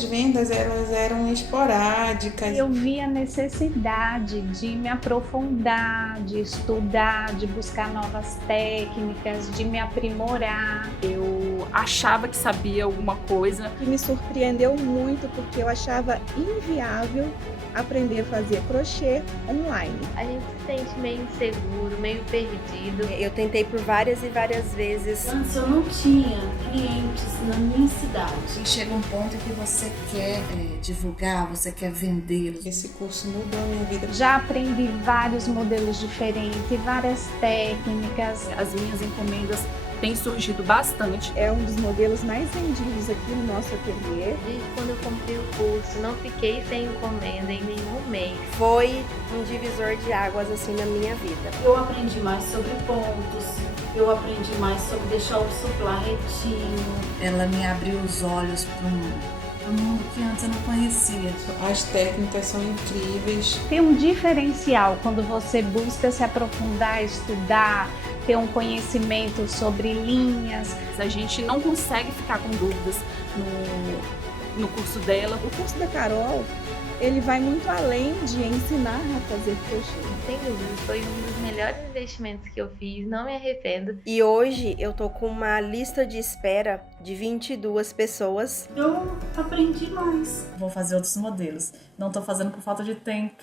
As vendas elas eram esporádicas. Eu vi a necessidade de me aprofundar, de estudar, de buscar novas técnicas, de me aprimorar. Eu achava que sabia alguma coisa. E me surpreendeu muito porque eu achava inviável aprender a fazer crochê online. A gente se sente meio inseguro, meio perdido. Eu tentei por várias e várias vezes. Antes eu não tinha clientes na minha cidade. E chega um ponto que você quer divulgar, você quer vendê-los. Esse curso mudou a minha vida. Já aprendi vários modelos diferentes, várias técnicas. As minhas encomendas têm surgido bastante. É um dos modelos mais vendidos aqui no nosso ateliê. Desde quando eu comprei o curso, não fiquei sem encomenda em nenhum mês. Foi um divisor de águas assim na minha vida. Eu aprendi mais sobre pontos, eu aprendi mais sobre deixar o suplá retinho. Ela me abriu os olhos para um mundo que antes eu não conhecia. As técnicas são incríveis. Tem um diferencial quando você busca se aprofundar, estudar, ter um conhecimento sobre linhas. A gente não consegue ficar com dúvidas no curso dela. O curso da Carol, ele vai muito além de ensinar a fazer crochê. Sem dúvida, foi um dos melhores investimentos que eu fiz, não me arrependo. E hoje eu tô com uma lista de espera de 22 pessoas. Eu aprendi mais. Vou fazer outros modelos. Não tô fazendo por falta de tempo.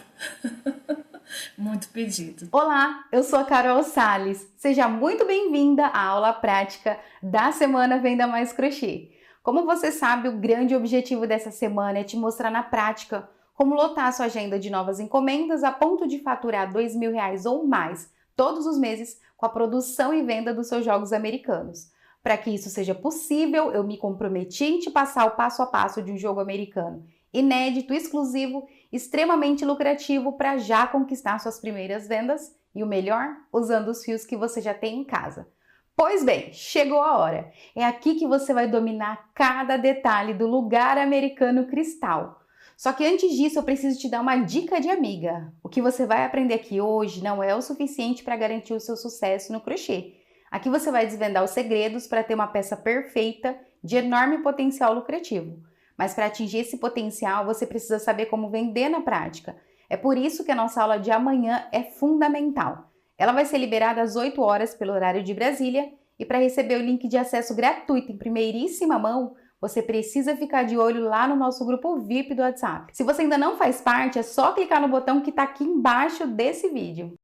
Muito pedido. Olá, eu sou a Carol Salles. Seja muito bem-vinda à aula prática da Semana Venda Mais Crochê. Como você sabe, o grande objetivo dessa semana é te mostrar na prática como lotar sua agenda de novas encomendas a ponto de faturar R$2.000 ou mais todos os meses com a produção e venda dos seus jogos americanos. Para que isso seja possível, eu me comprometi em te passar o passo a passo de um jogo americano inédito, exclusivo, extremamente lucrativo para já conquistar suas primeiras vendas e o melhor, usando os fios que você já tem em casa. Pois bem, chegou a hora. É aqui que você vai dominar cada detalhe do lugar americano cristal. Só que antes disso, eu preciso te dar uma dica de amiga. O que você vai aprender aqui hoje não é o suficiente para garantir o seu sucesso no crochê. Aqui você vai desvendar os segredos para ter uma peça perfeita de enorme potencial lucrativo. Mas para atingir esse potencial, você precisa saber como vender na prática. É por isso que a nossa aula de amanhã é fundamental. Ela vai ser liberada às 8 horas pelo horário de Brasília e para receber o link de acesso gratuito em primeiríssima mão, você precisa ficar de olho lá no nosso grupo VIP do WhatsApp. Se você ainda não faz parte, é só clicar no botão que está aqui embaixo desse vídeo.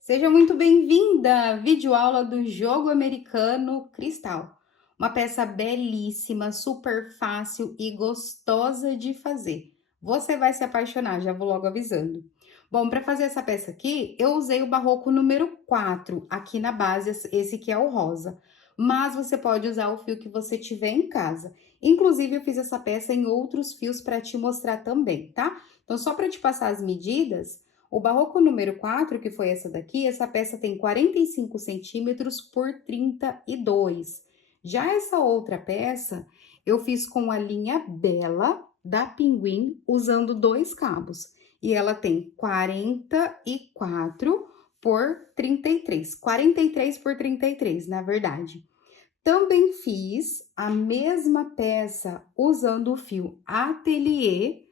Seja muito bem-vinda à videoaula do jogo americano Cristal. Uma peça belíssima, super fácil e gostosa de fazer. Você vai se apaixonar, já vou logo avisando. Bom, para fazer essa peça aqui, eu usei o barroco número 4 aqui na base, esse que é o rosa. Mas você pode usar o fio que você tiver em casa. Inclusive, eu fiz essa peça em outros fios para te mostrar também, tá? Então, só para te passar as medidas, o barroco número 4, que foi essa daqui, essa peça tem 45 centímetros por 32. Já essa outra peça, eu fiz com a linha Bela da Pinguim, usando 2 cabos. E ela tem 44 por 33. 43 por 33, na verdade. Também fiz a mesma peça usando o fio Ateliê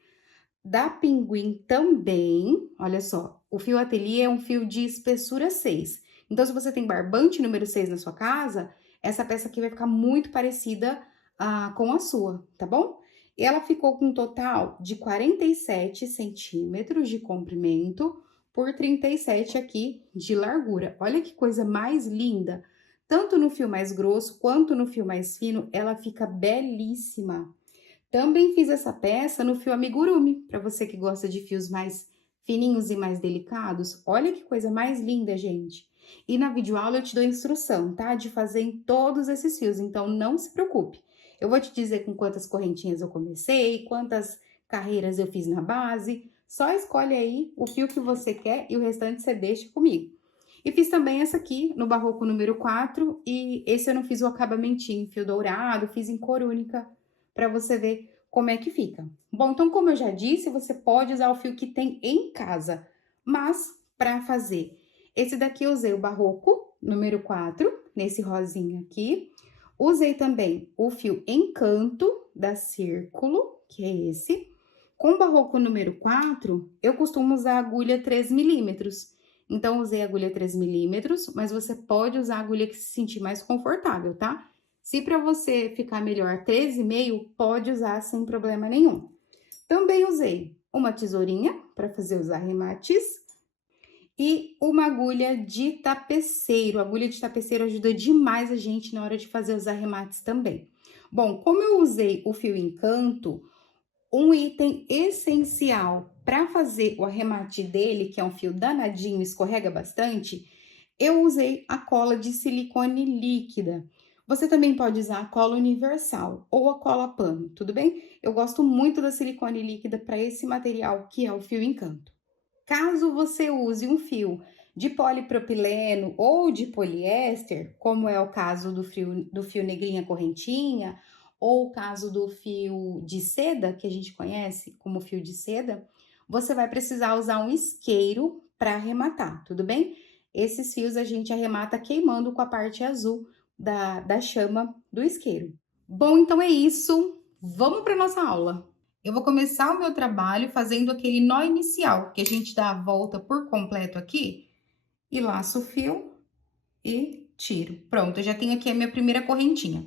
da Pinguim também. Olha só, o fio Ateliê é um fio de espessura 6. Então, se você tem barbante número 6 na sua casa, essa peça aqui vai ficar muito parecida com a sua, tá bom? Ela ficou com um total de 47 centímetros de comprimento por 37 aqui de largura. Olha que coisa mais linda! Tanto no fio mais grosso quanto no fio mais fino, ela fica belíssima. Também fiz essa peça no fio amigurumi, para você que gosta de fios mais fininhos e mais delicados. Olha que coisa mais linda, gente! E na videoaula eu te dou instrução, tá? De fazer em todos esses fios, então não se preocupe. Eu vou te dizer com quantas correntinhas eu comecei, quantas carreiras eu fiz na base. Só escolhe aí o fio que você quer e o restante você deixa comigo. E fiz também essa aqui no barroco número 4 e esse eu não fiz o acabamentinho em fio dourado, fiz em cor única para você ver como é que fica. Bom, então como eu já disse, você pode usar o fio que tem em casa, mas para fazer Esse daqui eu usei o Barroco, número 4, nesse rosinha aqui. Usei também o fio Encanto, da Círculo, que é esse. Com o Barroco número 4, eu costumo usar a agulha 3 milímetros. Então, usei a agulha 3 milímetros, mas você pode usar a agulha que se sentir mais confortável, tá? Se para você ficar melhor 13,5, pode usar sem problema nenhum. Também usei uma tesourinha para fazer os arremates e uma agulha de tapeceiro. A agulha de tapeceiro ajuda demais a gente na hora de fazer os arremates também. Bom, como eu usei o fio Encanto, um item essencial para fazer o arremate dele, que é um fio danadinho, escorrega bastante, eu usei a cola de silicone líquida. Você também pode usar a cola universal ou a cola pano, tudo bem? Eu gosto muito da silicone líquida para esse material que é o fio Encanto. Caso você use um fio de polipropileno ou de poliéster, como é o caso do fio negrinha correntinha, ou o caso do fio de seda, que a gente conhece como fio de seda, você vai precisar usar um isqueiro para arrematar, tudo bem? Esses fios a gente arremata queimando com a parte azul da chama do isqueiro. Bom, então é isso. Vamos para nossa aula. Eu vou começar o meu trabalho fazendo aquele nó inicial, que a gente dá a volta por completo aqui, e laço o fio e tiro. Pronto, eu já tenho aqui a minha primeira correntinha.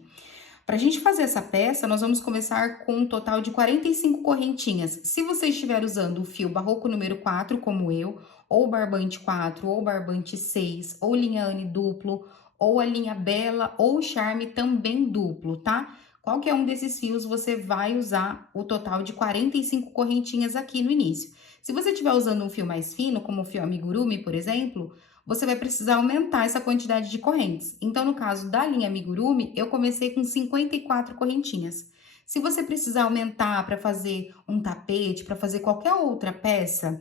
Para a gente fazer essa peça, nós vamos começar com um total de 45 correntinhas. Se você estiver usando o fio Barroco número 4, como eu, ou barbante 4, ou barbante 6, ou linha Anne duplo, ou a linha Bela, ou Charme também duplo, tá? Qualquer um desses fios você vai usar o total de 45 correntinhas aqui no início. Se você estiver usando um fio mais fino, como o fio amigurumi, por exemplo, você vai precisar aumentar essa quantidade de correntes. Então, no caso da linha amigurumi, eu comecei com 54 correntinhas. Se você precisar aumentar para fazer um tapete, para fazer qualquer outra peça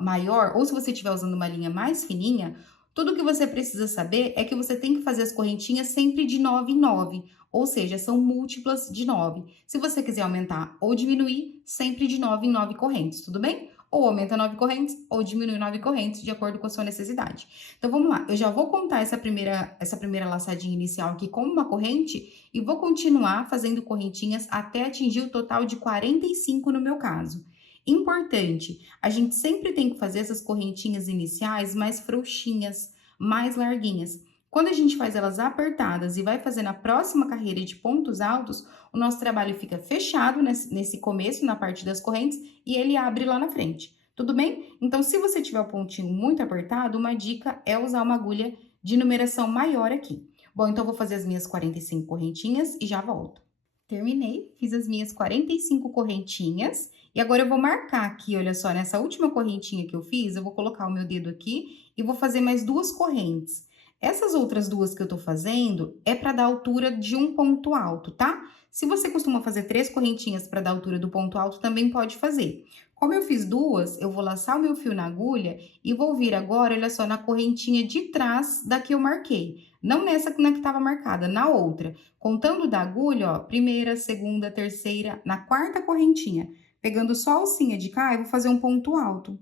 maior, ou se você estiver usando uma linha mais fininha, tudo que você precisa saber é que você tem que fazer as correntinhas sempre de 9 em 9, ou seja, são múltiplas de 9. Se você quiser aumentar ou diminuir, sempre de 9 em 9 correntes, tudo bem? Ou aumenta 9 correntes, ou diminui 9 correntes, de acordo com a sua necessidade. Então, vamos lá. Eu já vou contar essa primeira laçadinha inicial aqui como uma corrente e vou continuar fazendo correntinhas até atingir o total de 45 no meu caso. Importante, a gente sempre tem que fazer essas correntinhas iniciais mais frouxinhas, mais larguinhas. Quando a gente faz elas apertadas e vai fazer na próxima carreira de pontos altos, o nosso trabalho fica fechado nesse começo, na parte das correntes, e ele abre lá na frente. Tudo bem? Então, se você tiver o pontinho muito apertado, uma dica é usar uma agulha de numeração maior aqui. Bom, então, eu vou fazer as minhas 45 correntinhas e já volto. Terminei, fiz as minhas 45 correntinhas e agora eu vou marcar aqui, olha só, nessa última correntinha que eu fiz, eu vou colocar o meu dedo aqui e vou fazer mais 2 correntes. Essas outras 2 que eu tô fazendo é para dar altura de um ponto alto, tá? Se você costuma fazer 3 correntinhas para dar altura do ponto alto, também pode fazer. Como eu fiz 2, eu vou laçar o meu fio na agulha e vou vir agora, olha só, na correntinha de trás da que eu marquei. Não nessa que estava marcada, na outra. Contando da agulha, ó, primeira, segunda, terceira, na 4ª correntinha. Pegando só a alcinha de cá, eu vou fazer um ponto alto.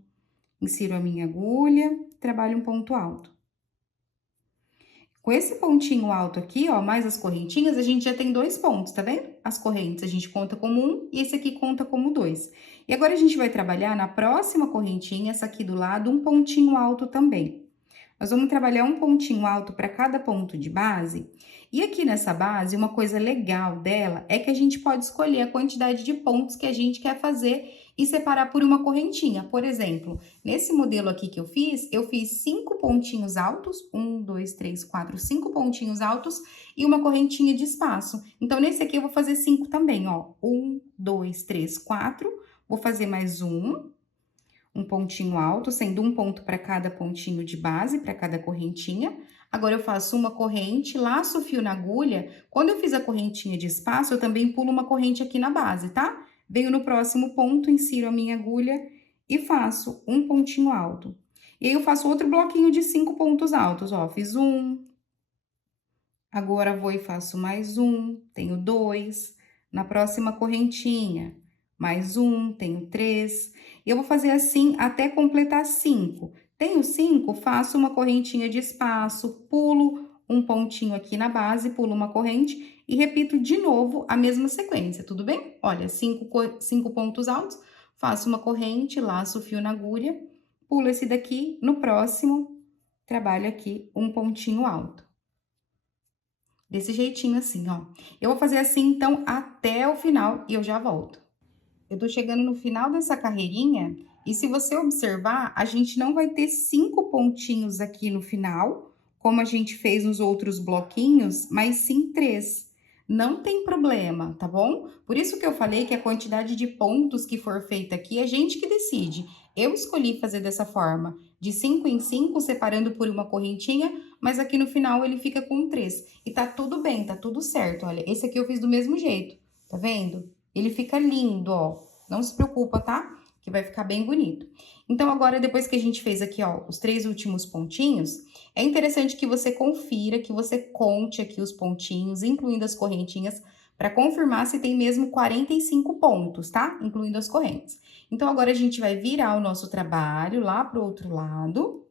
Insiro a minha agulha, trabalho um ponto alto. Com esse pontinho alto aqui, ó, mais as correntinhas, a gente já tem 2 pontos, tá vendo? As correntes a gente conta como 1 e esse aqui conta como 2. E agora a gente vai trabalhar na próxima correntinha, essa aqui do lado, um pontinho alto também. Nós vamos trabalhar um pontinho alto para cada ponto de base. E aqui nessa base, uma coisa legal dela é que a gente pode escolher a quantidade de pontos que a gente quer fazer e separar por uma correntinha. Por exemplo, nesse modelo aqui que eu fiz 5 pontinhos altos, 1, 2, 3, 4, 5 pontinhos altos e uma correntinha de espaço. Então, nesse aqui eu vou fazer 5 também, ó. 1, 2, 3, 4, vou fazer mais um pontinho alto, sendo um ponto para cada pontinho de base, para cada correntinha. Agora, eu faço uma corrente, laço o fio na agulha. Quando eu fiz a correntinha de espaço, eu também pulo uma corrente aqui na base, tá? Venho no próximo ponto, insiro a minha agulha e faço um pontinho alto. E aí, eu faço outro bloquinho de 5 pontos altos, ó. Fiz um. Agora, vou e faço mais um, tenho 2. Na próxima correntinha, mais um, tenho 3. E eu vou fazer assim até completar 5. Tenho 5, faço uma correntinha de espaço, pulo um pontinho aqui na base, pulo uma corrente e repito de novo a mesma sequência, tudo bem? Olha, 5 pontos altos, faço uma corrente, laço o fio na agulha, pulo esse daqui, no próximo, trabalho aqui um pontinho alto. Desse jeitinho assim, ó. Eu vou fazer assim, então, até o final e eu já volto. Eu tô chegando no final dessa carreirinha e se você observar, a gente não vai ter 5 pontinhos aqui no final, como a gente fez nos outros bloquinhos, mas sim 3. Não tem problema, tá bom? Por isso que eu falei que a quantidade de pontos que for feita aqui é a gente que decide. Eu escolhi fazer dessa forma, de 5 em 5, separando por uma correntinha, mas aqui no final ele fica com 3. E tá tudo bem, tá tudo certo. Olha, esse aqui eu fiz do mesmo jeito, tá vendo? Ele fica lindo, ó. Não se preocupa, tá? Que vai ficar bem bonito. Então, agora, depois que a gente fez aqui, ó, os 3 últimos pontinhos, é interessante que você confira, que você conte aqui os pontinhos, incluindo as correntinhas, para confirmar se tem mesmo 45 pontos, tá? Incluindo as correntes. Então, agora a gente vai virar o nosso trabalho lá pro outro lado.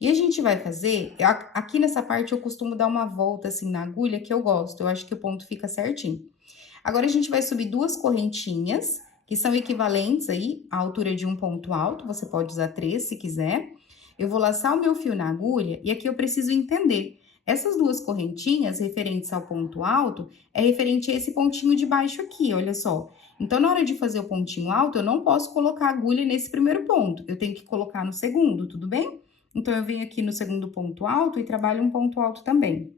E a gente vai fazer, aqui nessa parte eu costumo dar uma volta assim na agulha, que eu gosto, eu acho que o ponto fica certinho. Agora, a gente vai subir 2 correntinhas, que são equivalentes aí à altura de um ponto alto, você pode usar 3 se quiser. Eu vou laçar o meu fio na agulha e aqui eu preciso entender. Essas 2 correntinhas referentes ao ponto alto é referente a esse pontinho de baixo aqui, olha só. Então, na hora de fazer o pontinho alto, eu não posso colocar a agulha nesse primeiro ponto, eu tenho que colocar no segundo, tudo bem? Então, eu venho aqui no segundo ponto alto e trabalho um ponto alto também.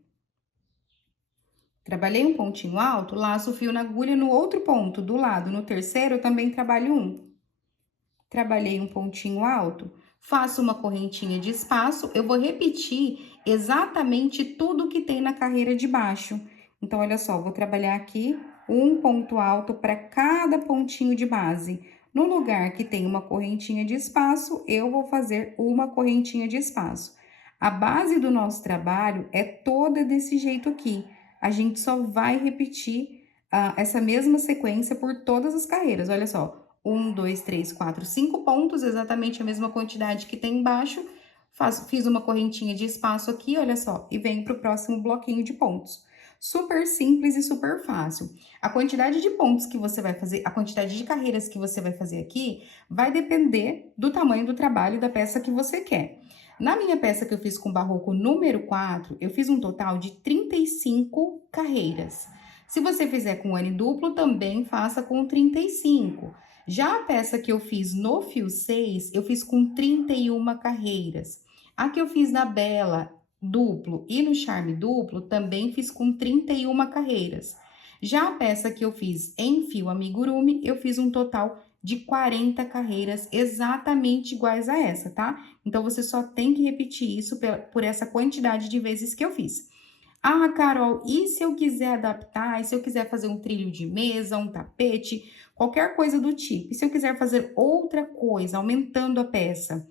Trabalhei um pontinho alto, laço o fio na agulha no outro ponto, do lado. No terceiro, eu também trabalho um. Trabalhei um pontinho alto, faço uma correntinha de espaço, eu vou repetir exatamente tudo que tem na carreira de baixo. Então, olha só, vou trabalhar aqui um ponto alto para cada pontinho de base. No lugar que tem uma correntinha de espaço, eu vou fazer uma correntinha de espaço. A base do nosso trabalho é toda desse jeito aqui. A gente só vai repetir essa mesma sequência por todas as carreiras. Olha só, 1, 2, 3, 4, 5 pontos, exatamente a mesma quantidade que tem embaixo. Fiz uma correntinha de espaço aqui, olha só, e venho para o próximo bloquinho de pontos. Super simples e super fácil. A quantidade de pontos que você vai fazer, a quantidade de carreiras que você vai fazer aqui, vai depender do tamanho do trabalho e da peça que você quer. Na minha peça que eu fiz com barroco número 4, eu fiz um total de 35 carreiras. Se você fizer com N duplo, também faça com 35. Já a peça que eu fiz no fio 6, eu fiz com 31 carreiras. A que eu fiz na Bela duplo e no Charme duplo, também fiz com 31 carreiras. Já a peça que eu fiz em fio amigurumi, eu fiz um total de 40 carreiras exatamente iguais a essa, tá? Então, você só tem que repetir isso por essa quantidade de vezes que eu fiz. Ah, Carol, e se eu quiser adaptar? E se eu quiser fazer um trilho de mesa, um tapete, qualquer coisa do tipo? E se eu quiser fazer outra coisa, aumentando a peça?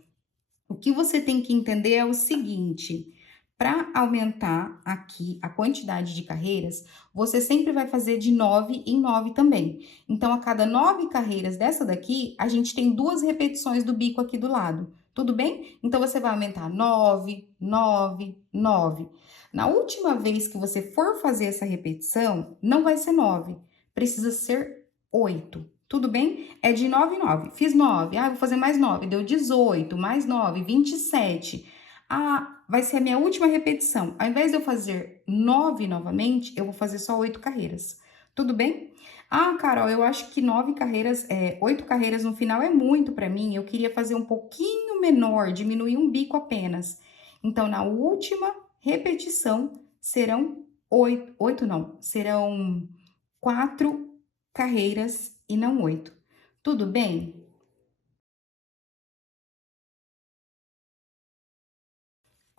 O que você tem que entender é o seguinte: para aumentar aqui a quantidade de carreiras, você sempre vai fazer de 9 em 9 também. Então, a cada 9 carreiras dessa daqui, a gente tem 2 repetições do bico aqui do lado. Tudo bem? Então, você vai aumentar 9, 9, 9. Na última vez que você for fazer essa repetição, não vai ser 9, precisa ser 8. Tudo bem? É de 9 em 9. Fiz 9, vou fazer mais 9, deu 18, mais 9, 27. Vai ser a minha última repetição. Ao invés de eu fazer 9 novamente, eu vou fazer só 8 carreiras. Tudo bem? Carol, eu acho que 8 carreiras no final é muito para mim. Eu queria fazer um pouquinho menor, diminuir um bico apenas. Então, na última repetição, serão 4 carreiras e não 8. Tudo bem?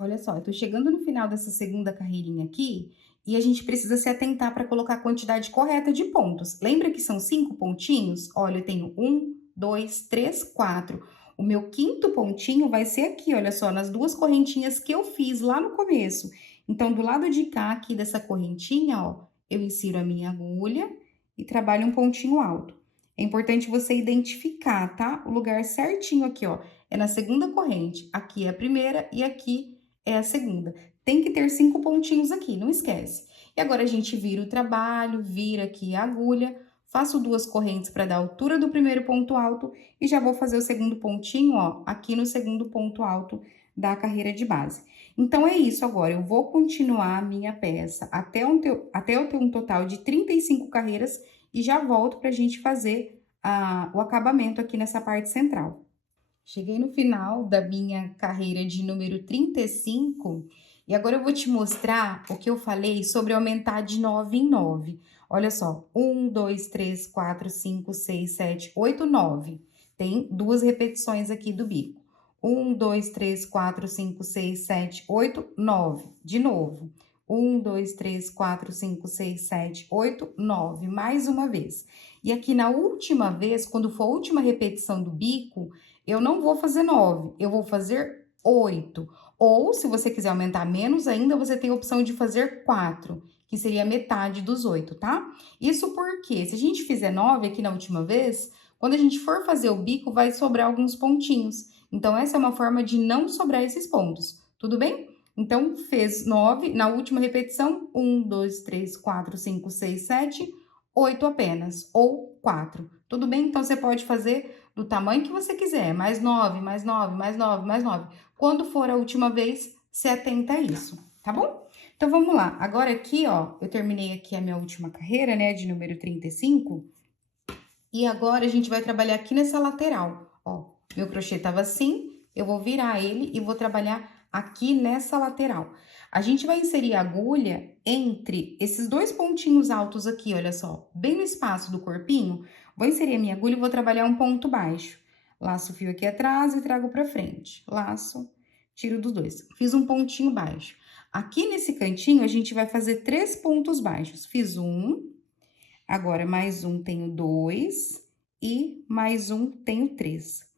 Olha só, eu tô chegando no final dessa segunda carreirinha aqui e a gente precisa se atentar para colocar a quantidade correta de pontos. Lembra que são 5 pontinhos? Olha, eu tenho 1, 2, 3, 4. O meu 5º pontinho vai ser aqui, olha só, nas 2 correntinhas que eu fiz lá no começo. Então, do lado de cá, aqui dessa correntinha, ó, eu insiro a minha agulha e trabalho um pontinho alto. É importante você identificar, tá? O lugar certinho aqui, ó. é na segunda corrente. Aqui é a primeira e aqui é a segunda. Tem que ter 5 pontinhos aqui, não esquece. E agora a gente vira o trabalho, vira aqui a agulha, faço 2 correntes para dar a altura do primeiro ponto alto e já vou fazer o segundo pontinho, ó, aqui no segundo ponto alto da carreira de base. Então, é isso agora, eu vou continuar a minha peça até eu ter um total de 35 carreiras e já volto para a gente fazer o acabamento aqui nessa parte central. Cheguei no final da minha carreira de número 35 e agora eu vou te mostrar o que eu falei sobre aumentar de 9 em 9. Olha só, 1, 2, 3, 4, 5, 6, 7, 8, 9. Tem 2 repetições aqui do bico. 1, 2, 3, 4, 5, 6, 7, 8, 9. De novo. 1, 2, 3, 4, 5, 6, 7, 8, 9. Mais uma vez. E aqui na última vez, quando for a última repetição do bico, eu não vou fazer 9, eu vou fazer 8. Ou, se você quiser aumentar menos ainda, você tem a opção de fazer 4, que seria metade dos 8, tá? Isso porque, se a gente fizer 9 aqui na última vez, quando a gente for fazer o bico, vai sobrar alguns pontinhos. Então, essa é uma forma de não sobrar esses pontos, tudo bem? Então, fez 9, na última repetição, 1, 2, 3, 4, 5, 6, 7, 8 apenas, ou 4. Tudo bem? Então, você pode fazer do tamanho que você quiser, mais 9, mais 9, mais 9, mais 9. Quando for a última vez, se atenta a isso, tá bom? Então, vamos lá. Agora aqui, ó, eu terminei aqui a minha última carreira, né, de número 35. E agora a gente vai trabalhar aqui nessa lateral, ó. Meu crochê tava assim, eu vou virar ele e vou trabalhar aqui nessa lateral. A gente vai inserir a agulha entre esses 2 pontinhos altos aqui, olha só, bem no espaço do corpinho. Vou inserir a minha agulha e vou trabalhar um ponto baixo. Laço o fio aqui atrás e trago pra frente. Laço, tiro dos 2. Fiz um pontinho baixo. Aqui nesse cantinho, a gente vai fazer 3 pontos baixos. Fiz um, agora mais um tenho 2 e mais um tenho 3.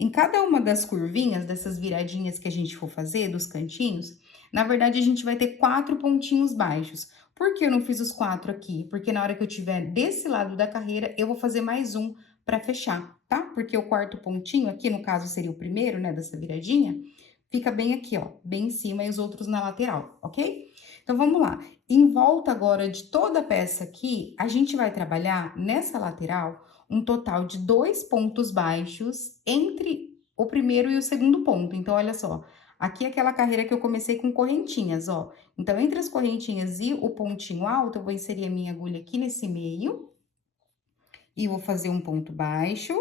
Em cada uma das curvinhas, dessas viradinhas que a gente for fazer, dos cantinhos, na verdade, a gente vai ter 4 pontinhos baixos. Por que eu não fiz os 4 aqui? Porque na hora que eu tiver desse lado da carreira, eu vou fazer mais um para fechar, tá? Porque o 4º pontinho aqui, no caso, seria o primeiro, né, dessa viradinha, fica bem aqui, ó, bem em cima e os outros na lateral, ok? Então, vamos lá. Em volta agora de toda a peça aqui, a gente vai trabalhar nessa lateral um total de 2 pontos baixos entre o primeiro e o segundo ponto. Então, olha só, aqui é aquela carreira que eu comecei com correntinhas, ó. Então, entre as correntinhas e o pontinho alto, eu vou inserir a minha agulha aqui nesse meio. E vou fazer um ponto baixo,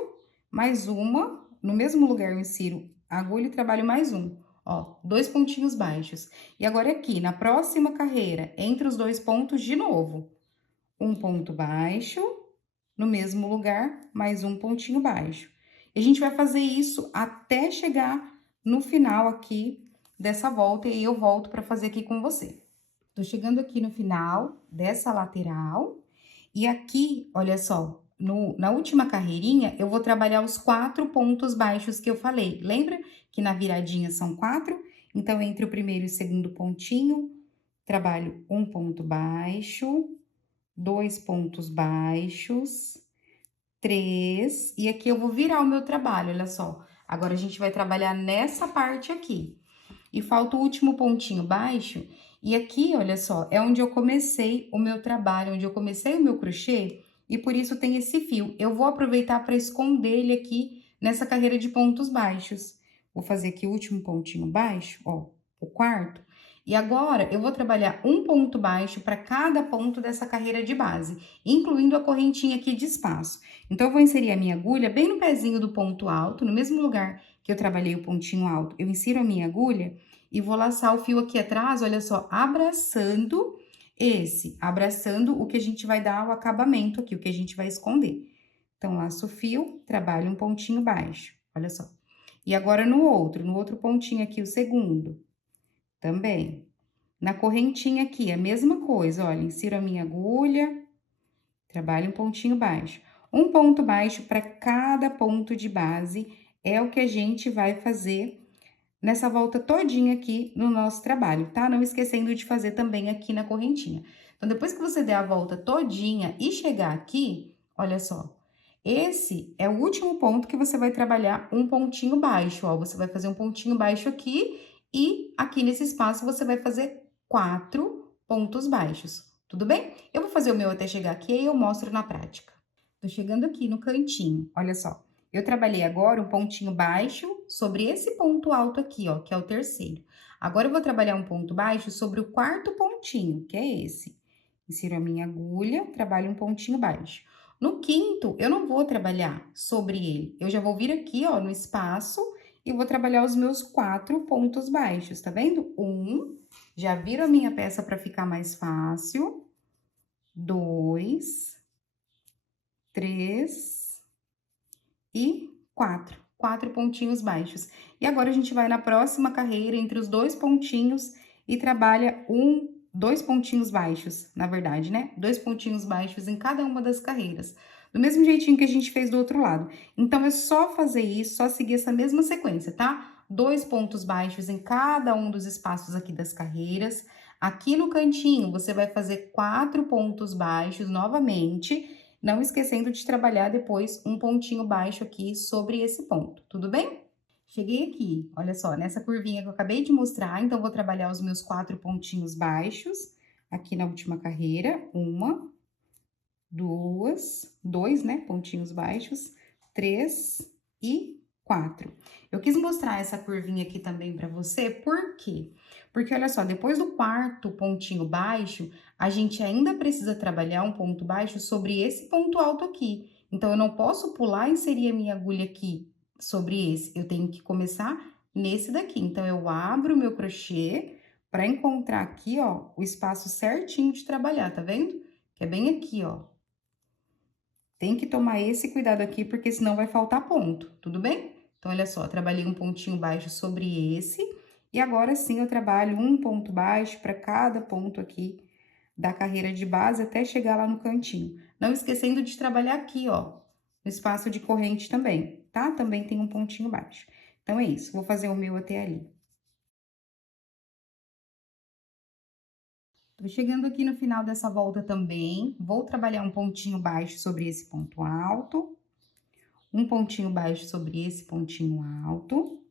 mais uma, no mesmo lugar eu insiro a agulha e trabalho mais um. Ó, 2 pontinhos baixos. E agora aqui, na próxima carreira, entre os 2 pontos, de novo. Um ponto baixo, no mesmo lugar, mais um pontinho baixo. E a gente vai fazer isso até chegar no final aqui dessa volta, e aí eu volto para fazer aqui com você. Tô chegando aqui no final dessa lateral, e aqui, olha só, na última carreirinha, eu vou trabalhar os 4 pontos baixos que eu falei. Lembra que na viradinha são 4? Então, entre o primeiro e o segundo pontinho, trabalho um ponto baixo, 2 pontos baixos, 3, e aqui eu vou virar o meu trabalho, olha só. Agora, a gente vai trabalhar nessa parte aqui. E falta o último pontinho baixo, e aqui, olha só, é onde eu comecei o meu trabalho, onde eu comecei o meu crochê, e por isso tem esse fio. Eu vou aproveitar para esconder ele aqui nessa carreira de pontos baixos. Vou fazer aqui o último pontinho baixo, ó, o 4. E agora, eu vou trabalhar um ponto baixo para cada ponto dessa carreira de base, incluindo a correntinha aqui de espaço. Então, eu vou inserir a minha agulha bem no pezinho do ponto alto, no mesmo lugar que eu trabalhei o pontinho alto. Eu insiro a minha agulha e vou laçar o fio aqui atrás, olha só, abraçando o que a gente vai dar o acabamento aqui, o que a gente vai esconder. Então, laço o fio, trabalho um pontinho baixo, olha só. E agora no outro pontinho aqui, o segundo. Também. Na correntinha aqui, a mesma coisa, olha, insiro a minha agulha, trabalho um pontinho baixo. Um ponto baixo para cada ponto de base é o que a gente vai fazer nessa volta todinha aqui no nosso trabalho, tá? Não esquecendo de fazer também aqui na correntinha. Então, depois que você der a volta todinha e chegar aqui, olha só, esse é o último ponto que você vai trabalhar um pontinho baixo, ó. Você vai fazer um pontinho baixo aqui e aqui nesse espaço você vai fazer 4 pontos baixos, tudo bem? Eu vou fazer o meu até chegar aqui e eu mostro na prática. Tô chegando aqui no cantinho, olha só. Eu trabalhei agora um pontinho baixo sobre esse ponto alto aqui, ó, que é o terceiro. Agora eu vou trabalhar um ponto baixo sobre o quarto pontinho, que é esse. Insiro a minha agulha, trabalho um pontinho baixo. No quinto, eu não vou trabalhar sobre ele. Eu já vou vir aqui, ó, no espaço e vou trabalhar os meus 4 pontos baixos, tá vendo? 1, já viro a minha peça para ficar mais fácil. 2, 3 e 4. 4 pontinhos baixos. E agora a gente vai na próxima carreira entre os 2 pontinhos e trabalha 2 pontinhos baixos, na verdade, né? 2 pontinhos baixos em cada uma das carreiras. Do mesmo jeitinho que a gente fez do outro lado. Então, é só fazer isso, só seguir essa mesma sequência, tá? 2 pontos baixos em cada um dos espaços aqui das carreiras. Aqui no cantinho, você vai fazer 4 pontos baixos novamente, não esquecendo de trabalhar depois um pontinho baixo aqui sobre esse ponto, tudo bem? Cheguei aqui, olha só, nessa curvinha que eu acabei de mostrar, então vou trabalhar os meus 4 pontinhos baixos aqui na última carreira. 1, 2, né, pontinhos baixos, 3 e 4. Eu quis mostrar essa curvinha aqui também pra você, por quê? Porque, olha só, depois do quarto pontinho baixo, a gente ainda precisa trabalhar um ponto baixo sobre esse ponto alto aqui. Então, eu não posso pular e inserir a minha agulha aqui sobre esse. Eu tenho que começar nesse daqui. Então, eu abro o meu crochê para encontrar aqui, ó, o espaço certinho de trabalhar, tá vendo? Que é bem aqui, ó. Tem que tomar esse cuidado aqui, porque senão vai faltar ponto, tudo bem? Então, olha só, trabalhei um pontinho baixo sobre esse. E agora sim, eu trabalho um ponto baixo para cada ponto aqui da carreira de base até chegar lá no cantinho. Não esquecendo de trabalhar aqui, ó, no espaço de corrente também, tá? Também tem um pontinho baixo. Então, é isso. Vou fazer o meu até ali. Tô chegando aqui no final dessa volta também. Vou trabalhar um pontinho baixo sobre esse ponto alto. Um pontinho baixo sobre esse pontinho alto.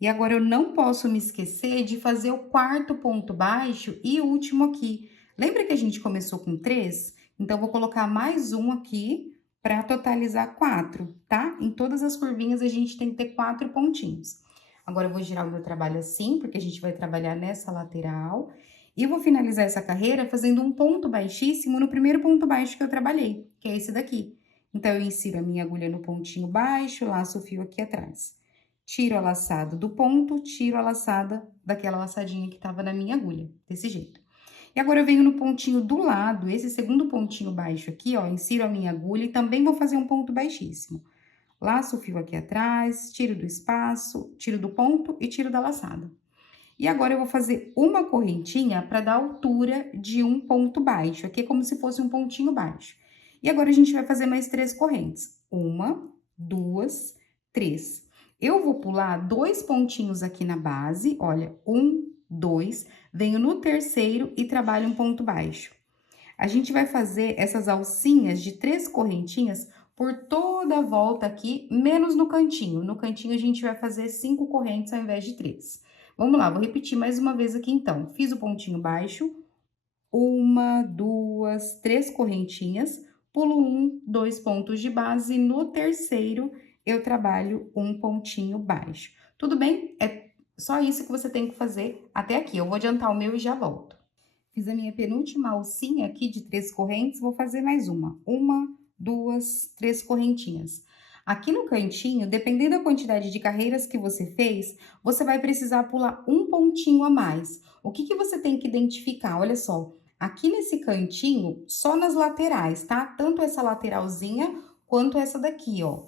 E agora, eu não posso me esquecer de fazer o quarto ponto baixo e o último aqui. Lembra que a gente começou com 3? Então, vou colocar mais um aqui para totalizar 4, tá? Em todas as curvinhas, a gente tem que ter 4 pontinhos. Agora, eu vou girar o meu trabalho assim, porque a gente vai trabalhar nessa lateral. E eu vou finalizar essa carreira fazendo um ponto baixíssimo no primeiro ponto baixo que eu trabalhei, que é esse daqui. Então, eu insiro a minha agulha no pontinho baixo, laço o fio aqui atrás. Tiro a laçada do ponto, tiro a laçada daquela laçadinha que tava na minha agulha, desse jeito. E agora, eu venho no pontinho do lado, esse segundo pontinho baixo aqui, ó, insiro a minha agulha e também vou fazer um ponto baixíssimo. Laço o fio aqui atrás, tiro do espaço, tiro do ponto e tiro da laçada. E agora, eu vou fazer uma correntinha para dar altura de um ponto baixo, aqui é como se fosse um pontinho baixo. E agora, a gente vai fazer mais 3 correntes. 1, 2, 3. Eu vou pular 2 pontinhos aqui na base, olha, 1, 2, venho no terceiro e trabalho um ponto baixo. A gente vai fazer essas alcinhas de 3 correntinhas por toda a volta aqui, menos no cantinho. No cantinho, a gente vai fazer 5 correntes ao invés de 3. Vamos lá, vou repetir mais uma vez aqui, então. Fiz o pontinho baixo, 1, 2, 3 correntinhas, pulo 1, 2 pontos de base, no terceiro, eu trabalho um pontinho baixo. Tudo bem? É só isso que você tem que fazer até aqui. Eu vou adiantar o meu e já volto. Fiz a minha penúltima alcinha aqui de 3 correntes, vou fazer mais uma. 1, 2, 3 correntinhas. Aqui no cantinho, dependendo da quantidade de carreiras que você fez, você vai precisar pular um pontinho a mais. O que você tem que identificar? Olha só, aqui nesse cantinho, só nas laterais, tá? Tanto essa lateralzinha quanto essa daqui, ó.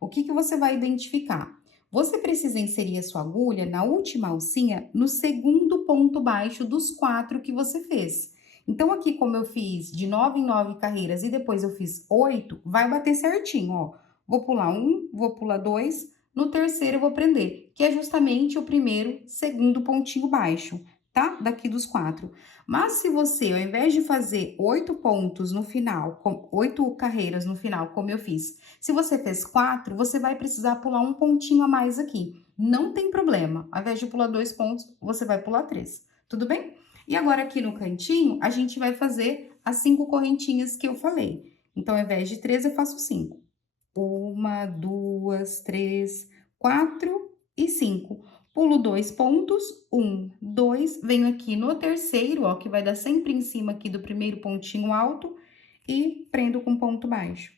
O que você vai identificar? Você precisa inserir a sua agulha na última alcinha no segundo ponto baixo dos 4 que você fez. Então, aqui como eu fiz de 9 em 9 carreiras e depois eu fiz 8, vai bater certinho, ó. Vou pular 1, vou pular 2, no terceiro eu vou prender, que é justamente o primeiro, segundo pontinho baixo, tá? Daqui dos 4. Mas se você, ao invés de fazer 8 pontos no final, 8 carreiras no final, como eu fiz, se você fez 4, você vai precisar pular um pontinho a mais aqui. Não tem problema. Ao invés de pular 2 pontos, você vai pular 3. Tudo bem? E agora aqui no cantinho, a gente vai fazer as 5 correntinhas que eu falei. Então, ao invés de 3, eu faço 5. 1, 2, 3, 4 e 5. Pulo 2 pontos, 1, 2, venho aqui no terceiro, ó, que vai dar sempre em cima aqui do primeiro pontinho alto e prendo com ponto baixo.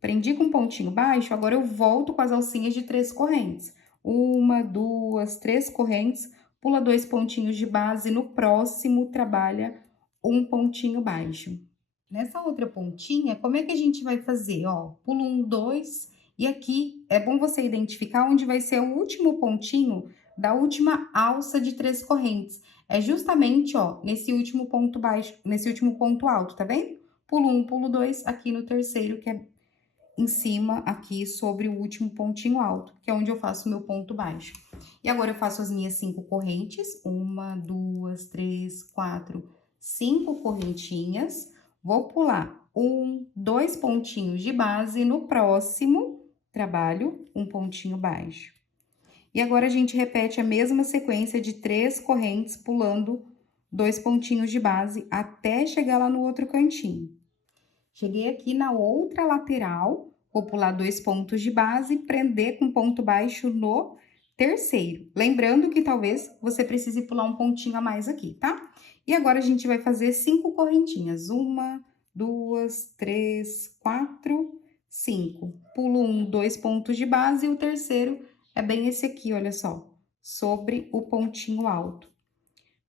Prendi com pontinho baixo, agora eu volto com as alcinhas de 3 correntes. 1, 2, 3 correntes, pula 2 pontinhos de base, no próximo trabalha um pontinho baixo. Nessa outra pontinha, como é que a gente vai fazer? Ó, pulo 1, 2, e aqui é bom você identificar onde vai ser o último pontinho da última alça de 3 correntes. É justamente, ó, nesse último ponto baixo, nesse último ponto alto, tá vendo? Pulo 1, pulo 2, aqui no terceiro, que é em cima, aqui sobre o último pontinho alto, que é onde eu faço o meu ponto baixo. E agora eu faço as minhas 5 correntes, 1, 2, 3, 4, 5 correntinhas. Vou pular 1, 2 pontinhos de base, no próximo trabalho um pontinho baixo. E agora a gente repete a mesma sequência de 3 correntes, pulando 2 pontinhos de base até chegar lá no outro cantinho. Cheguei aqui na outra lateral, vou pular 2 pontos de base e prender com ponto baixo no terceiro. Lembrando que talvez você precise pular um pontinho a mais aqui, tá? E agora a gente vai fazer 5 correntinhas. 1, 2, 3, 4, 5. Pulo 1, 2 pontos de base e o terceiro é bem esse aqui, olha só, sobre o pontinho alto.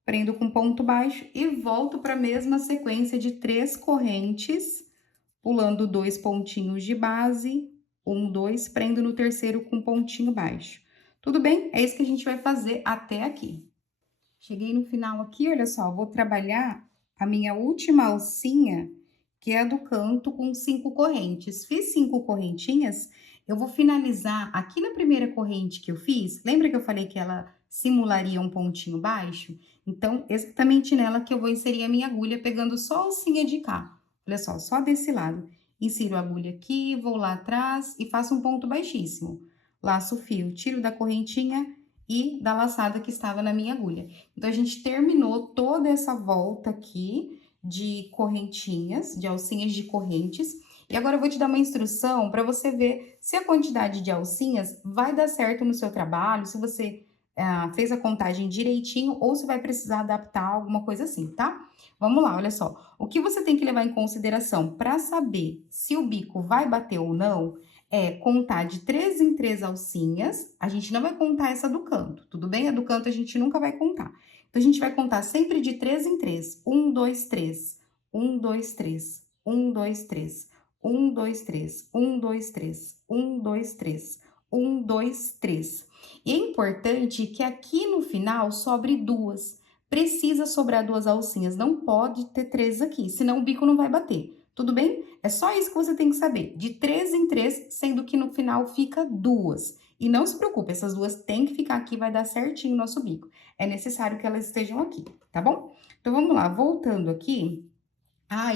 Prendo com ponto baixo e volto para a mesma sequência de 3 correntes, pulando 2 pontinhos de base, 1, 2, prendo no terceiro com pontinho baixo. Tudo bem? É isso que a gente vai fazer até aqui. Cheguei no final aqui, olha só, vou trabalhar a minha última alcinha, que é a do canto, com 5 correntes. Fiz 5 correntinhas, eu vou finalizar aqui na primeira corrente que eu fiz. Lembra que eu falei que ela simularia um pontinho baixo? Então, exatamente nela que eu vou inserir a minha agulha, pegando só a alcinha de cá. Olha só desse lado. Insiro a agulha aqui, vou lá atrás e faço um ponto baixíssimo. Laço o fio, tiro da correntinha e da laçada que estava na minha agulha. Então, a gente terminou toda essa volta aqui de correntinhas, de alcinhas de correntes. E agora eu vou te dar uma instrução para você ver se a quantidade de alcinhas vai dar certo no seu trabalho, se você fez a contagem direitinho ou se vai precisar adaptar alguma coisa assim, tá? Vamos lá, olha só. O que você tem que levar em consideração para saber se o bico vai bater ou não é contar de 3 em 3 alcinhas. A gente não vai contar essa do canto, tudo bem? A do canto a gente nunca vai contar. Então, a gente vai contar sempre de 3 em 3. 1, 2, 3. 1, 2, 3. 1, 2, 3. 1, 2, 3. 1, 2, 3. 1, 2, 3. 1, 2, 3. E é importante que aqui no final sobre 2. Precisa sobrar 2 alcinhas, não pode ter 3 aqui, senão o bico não vai bater. Tudo bem? É só isso que você tem que saber. De 3 em 3, sendo que no final fica 2. E não se preocupe, essas 2 têm que ficar aqui, vai dar certinho o nosso bico. É necessário que elas estejam aqui, tá bom? Então, vamos lá, voltando aqui.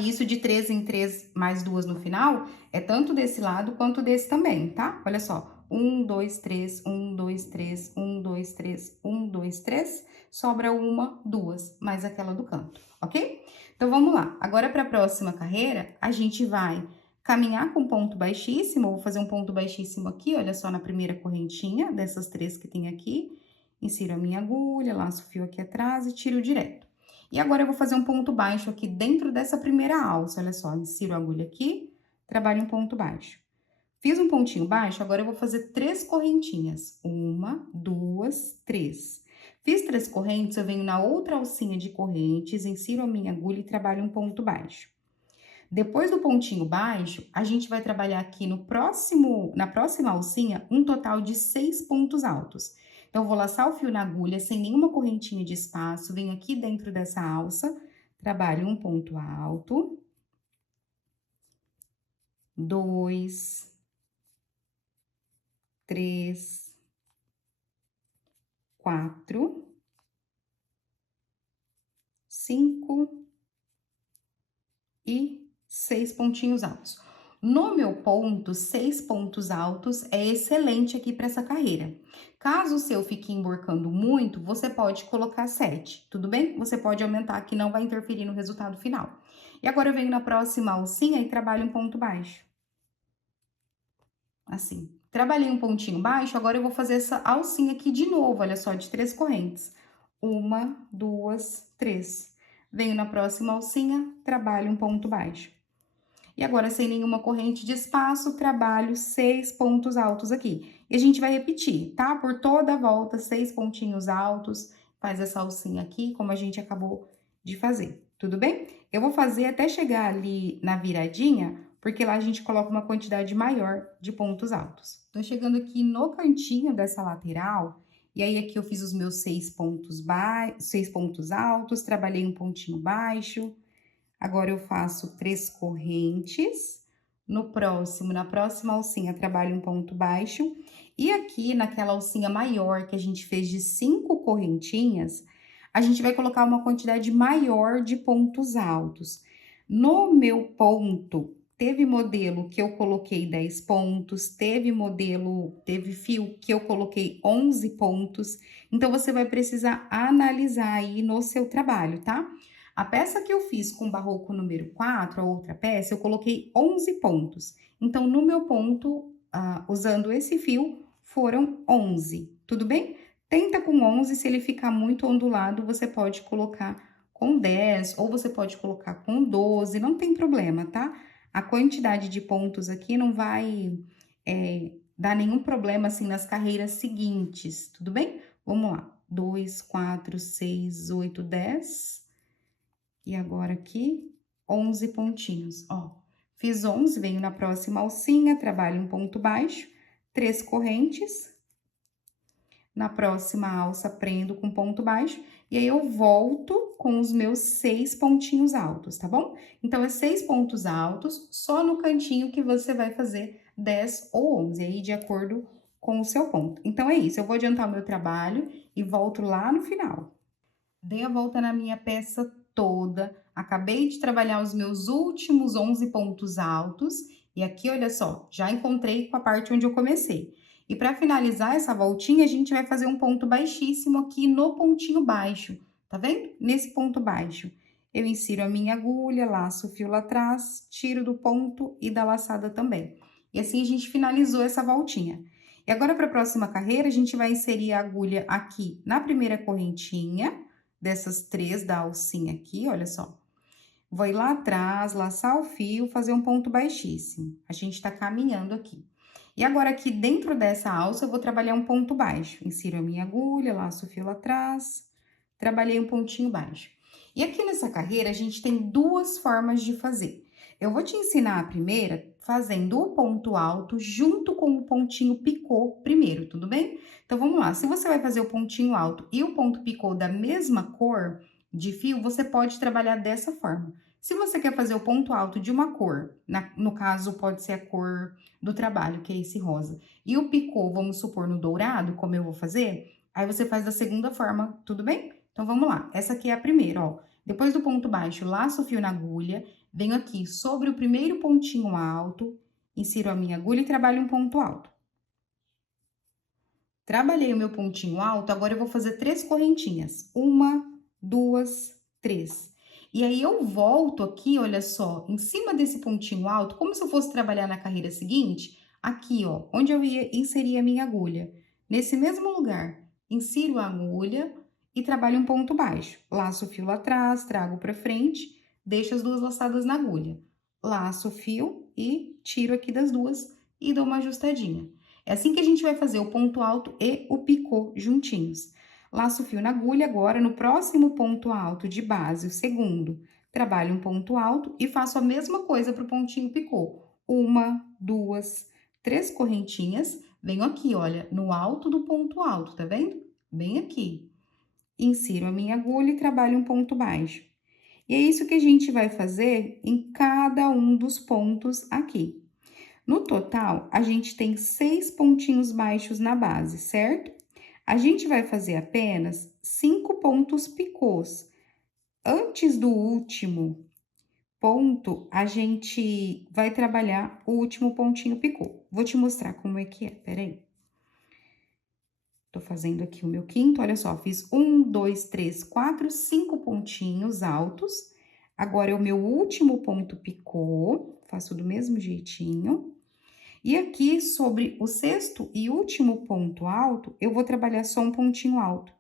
Isso de 3 em 3 mais 2 no final, é tanto desse lado quanto desse também, tá? Olha só. 1, 2, 3, 1, 2, 3, 1, 2, 3, 1, 2, 3. Sobra 1, 2, mais aquela do canto, ok? Então, vamos lá. Agora, para a próxima carreira, a gente vai caminhar com ponto baixíssimo. Vou fazer um ponto baixíssimo aqui, olha só, na primeira correntinha dessas 3 que tem aqui. Insiro a minha agulha, laço o fio aqui atrás e tiro direto. E agora, eu vou fazer um ponto baixo aqui dentro dessa primeira alça, olha só. Insiro a agulha aqui, trabalho um ponto baixo. Fiz um pontinho baixo, agora eu vou fazer 3 correntinhas. 1, 2, 3. Fiz 3 correntes, eu venho na outra alcinha de correntes, insiro a minha agulha e trabalho um ponto baixo. Depois do pontinho baixo, a gente vai trabalhar aqui na próxima alcinha um total de 6 pontos altos. Então, eu vou laçar o fio na agulha sem nenhuma correntinha de espaço, venho aqui dentro dessa alça, trabalho um ponto alto, 2, 3, 4, 5 e 6 pontinhos altos. No meu ponto, 6 pontos altos é excelente aqui para essa carreira. Caso o seu fique emborcando muito, você pode colocar 7, tudo bem? Você pode aumentar, que não vai interferir no resultado final. E agora eu venho na próxima alcinha e trabalho um ponto baixo. Assim. Trabalhei um pontinho baixo, agora eu vou fazer essa alcinha aqui de novo, olha só, de 3 correntes. 1, 2, 3. Venho na próxima alcinha, trabalho um ponto baixo. E agora, sem nenhuma corrente de espaço, trabalho 6 pontos altos aqui. E a gente vai repetir, tá? Por toda a volta, 6 pontinhos altos, faz essa alcinha aqui, como a gente acabou de fazer, tudo bem? Eu vou fazer até chegar ali na viradinha, porque lá a gente coloca uma quantidade maior de pontos altos. Tô chegando aqui no cantinho dessa lateral, e aí aqui eu fiz os meus 6 pontos altos, trabalhei um pontinho baixo. Agora eu faço 3 correntes. Na próxima alcinha, trabalho um ponto baixo. E aqui, naquela alcinha maior que a gente fez de 5 correntinhas, a gente vai colocar uma quantidade maior de pontos altos. No meu ponto, teve modelo que eu coloquei 10 pontos, teve fio que eu coloquei 11 pontos. Então, você vai precisar analisar aí no seu trabalho, tá? A peça que eu fiz com barroco número 4, a outra peça, eu coloquei 11 pontos. Então, no meu ponto, usando esse fio, foram 11, tudo bem? Tenta com 11, se ele ficar muito ondulado, você pode colocar com 10, ou você pode colocar com 12, não tem problema, tá? A quantidade de pontos aqui não vai dar nenhum problema, assim, nas carreiras seguintes, tudo bem? Vamos lá. 2, 4, 6, 8, 10... E agora aqui, 11 pontinhos, ó. Fiz 11, venho na próxima alcinha, trabalho um ponto baixo, 3 correntes. Na próxima alça, prendo com ponto baixo. E aí, eu volto com os meus 6 pontinhos altos, tá bom? Então, é 6 pontos altos, só no cantinho que você vai fazer 10 ou 11, aí de acordo com o seu ponto. Então, é isso, eu vou adiantar o meu trabalho e volto lá no final. Dei a volta na minha peça toda, acabei de trabalhar os meus últimos 11 pontos altos, e aqui, olha só, já encontrei com a parte onde eu comecei. E para finalizar essa voltinha, a gente vai fazer um ponto baixíssimo aqui no pontinho baixo, tá vendo? Nesse ponto baixo. Eu insiro a minha agulha, laço o fio lá atrás, tiro do ponto e da laçada também. E assim a gente finalizou essa voltinha. E agora, para a próxima carreira, a gente vai inserir a agulha aqui na primeira correntinha, dessas 3 da alcinha aqui, olha só. Vou ir lá atrás, laçar o fio, fazer um ponto baixíssimo. A gente tá caminhando aqui. E agora, aqui dentro dessa alça, eu vou trabalhar um ponto baixo. Insiro a minha agulha, laço o fio lá atrás, trabalhei um pontinho baixo. E aqui nessa carreira, a gente tem 2 formas de fazer. Eu vou te ensinar a primeira fazendo o ponto alto junto com o pontinho picô primeiro, tudo bem? Então, vamos lá. Se você vai fazer o pontinho alto e o ponto picô da mesma cor de fio, você pode trabalhar dessa forma. Se você quer fazer o ponto alto de uma cor, no caso, pode ser a cor do trabalho, que é esse rosa, e o picô, vamos supor, no dourado, como eu vou fazer, aí você faz da segunda forma, tudo bem? Então, vamos lá. Essa aqui é a primeira, ó. Depois do ponto baixo, laço o fio na agulha, venho aqui sobre o primeiro pontinho alto, insiro a minha agulha e trabalho um ponto alto. Trabalhei o meu pontinho alto, agora eu vou fazer 3 correntinhas. 1, 2, 3. E aí, eu volto aqui, olha só, em cima desse pontinho alto, como se eu fosse trabalhar na carreira seguinte, aqui, ó, onde eu ia inserir a minha agulha. Nesse mesmo lugar, insiro a agulha e trabalho um ponto baixo. Laço o fio lá atrás, trago pra frente, deixo as 2 laçadas na agulha. Laço o fio e tiro aqui das 2 e dou uma ajustadinha. É assim que a gente vai fazer o ponto alto e o picô juntinhos. Laço o fio na agulha, agora no próximo ponto alto de base, o segundo, trabalho um ponto alto e faço a mesma coisa para o pontinho picô. 1, 2, 3 correntinhas, venho aqui, olha, no alto do ponto alto, tá vendo? Bem aqui. Insiro a minha agulha e trabalho um ponto baixo. E é isso que a gente vai fazer em cada um dos pontos aqui. No total, a gente tem 6 pontinhos baixos na base, certo? A gente vai fazer apenas 5 pontos picôs. antes do último ponto, a gente vai trabalhar o último pontinho picô. Vou te mostrar como é que é, peraí. Tô fazendo aqui o meu quinto, olha só, fiz 1, 2, 3, 4, 5 pontinhos altos. Agora é o meu último ponto picô, faço do mesmo jeitinho. E aqui, sobre o sexto e último ponto alto, eu vou trabalhar só um pontinho alto.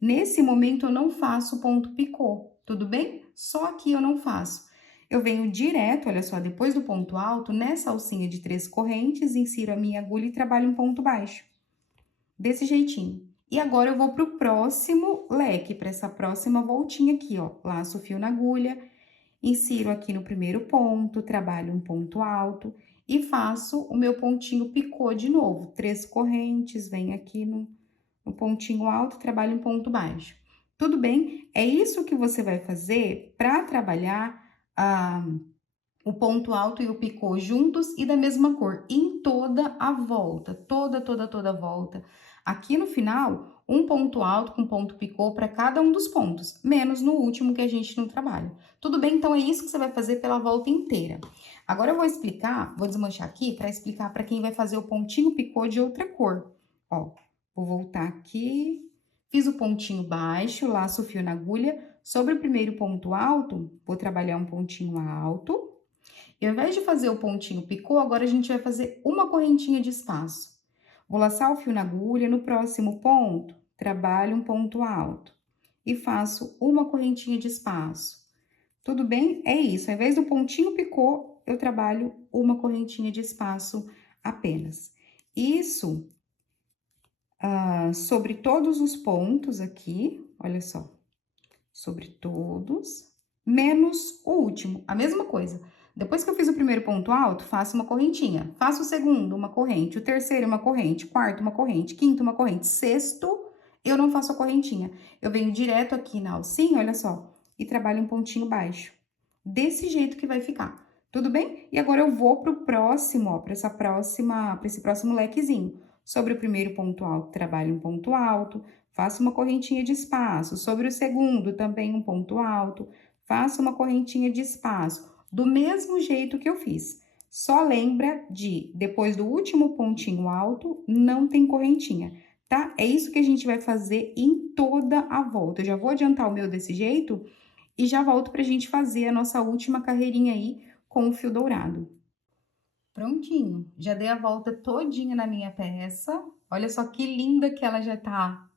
Nesse momento, eu não faço ponto picô, tudo bem? Só aqui eu não faço. Eu venho direto, olha só, depois do ponto alto, nessa alcinha de 3 correntes, insiro a minha agulha e trabalho um ponto baixo. Desse jeitinho. E agora eu vou pro próximo leque, para essa próxima voltinha aqui, ó. Laço o fio na agulha, insiro aqui no primeiro ponto, trabalho um ponto alto e faço o meu pontinho picô de novo. 3 correntes, venho aqui no pontinho alto, trabalho um ponto baixo. Tudo bem? É isso que você vai fazer para trabalhar o ponto alto e o picô juntos e da mesma cor, em toda a volta, toda a volta. Aqui no final, um ponto alto com ponto picô para cada um dos pontos, menos no último que a gente não trabalha. Tudo bem? Então, é isso que você vai fazer pela volta inteira. Agora, eu vou explicar, vou desmanchar aqui para explicar para quem vai fazer o pontinho picô de outra cor. Ó, vou voltar aqui, fiz o pontinho baixo, laço o fio na agulha. Sobre o primeiro ponto alto, vou trabalhar um pontinho alto. E ao invés de fazer o pontinho picô, agora a gente vai fazer uma correntinha de espaço. Vou laçar o fio na agulha, no próximo ponto, trabalho um ponto alto. E faço uma correntinha de espaço. Tudo bem? É isso. Ao invés do pontinho picô, eu trabalho uma correntinha de espaço apenas. Isso sobre todos os pontos aqui, olha só. Sobre todos, menos o último, a mesma coisa. Depois que eu fiz o primeiro ponto alto, faço uma correntinha. Faço o segundo, uma corrente. O terceiro, uma corrente. Quarto, uma corrente. Quinto, uma corrente. Sexto, eu não faço a correntinha. Eu venho direto aqui na alcinha, olha só, e trabalho um pontinho baixo. Desse jeito que vai ficar. Tudo bem? E agora eu vou pro próximo, ó, para esse próximo lequezinho. Sobre o primeiro ponto alto, trabalho um ponto alto. Faço uma correntinha de espaço. Sobre o segundo, também um ponto alto. Faço uma correntinha de espaço. Do mesmo jeito que eu fiz. Só lembra de, depois do último pontinho alto, não tem correntinha, tá? É isso que a gente vai fazer em toda a volta. Eu já vou adiantar o meu desse jeito e já volto pra gente fazer a nossa última carreirinha aí com o fio dourado. Prontinho. Já dei a volta todinha na minha peça. Olha só que linda que ela já tá.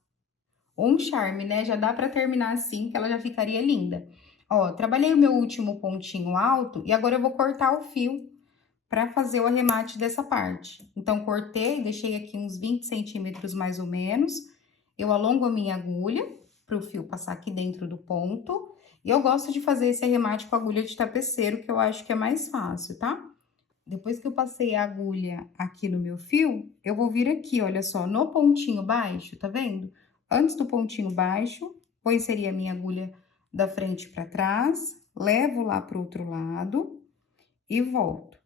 Um charme, né? Já dá pra terminar assim, que ela já ficaria linda. Ó, trabalhei o meu último pontinho alto e agora eu vou cortar o fio para fazer o arremate dessa parte. Então, cortei, deixei aqui uns 20 centímetros mais ou menos. Eu alongo a minha agulha para o fio passar aqui dentro do ponto. E eu gosto de fazer esse arremate com agulha de tapeceiro, que eu acho que é mais fácil, tá? Depois que eu passei a agulha aqui no meu fio, eu vou vir aqui, olha só, no pontinho baixo, tá vendo? Antes do pontinho baixo, vou inserir a minha agulha da frente para trás, levo lá pro outro lado e volto.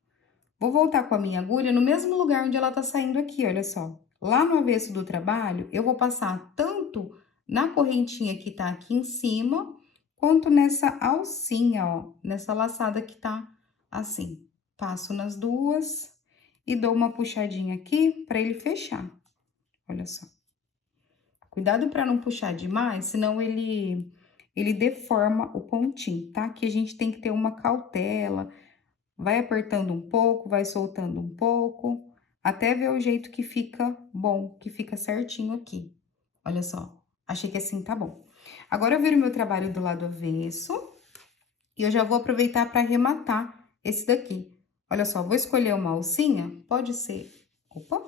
Vou voltar com a minha agulha no mesmo lugar onde ela tá saindo aqui, olha só. Lá no avesso do trabalho, eu vou passar tanto na correntinha que tá aqui em cima, quanto nessa alcinha, ó, nessa laçada que tá assim. Passo nas duas e dou uma puxadinha aqui para ele fechar. Olha só. Cuidado para não puxar demais, senão ele deforma o pontinho, tá? Que a gente tem que ter uma cautela. Vai apertando um pouco, vai soltando um pouco, até ver o jeito que fica bom, que fica certinho aqui. Olha só, achei que assim tá bom. Agora eu viro meu trabalho do lado avesso e eu já vou aproveitar para arrematar esse daqui. Olha só, vou escolher uma alcinha, pode ser... Opa,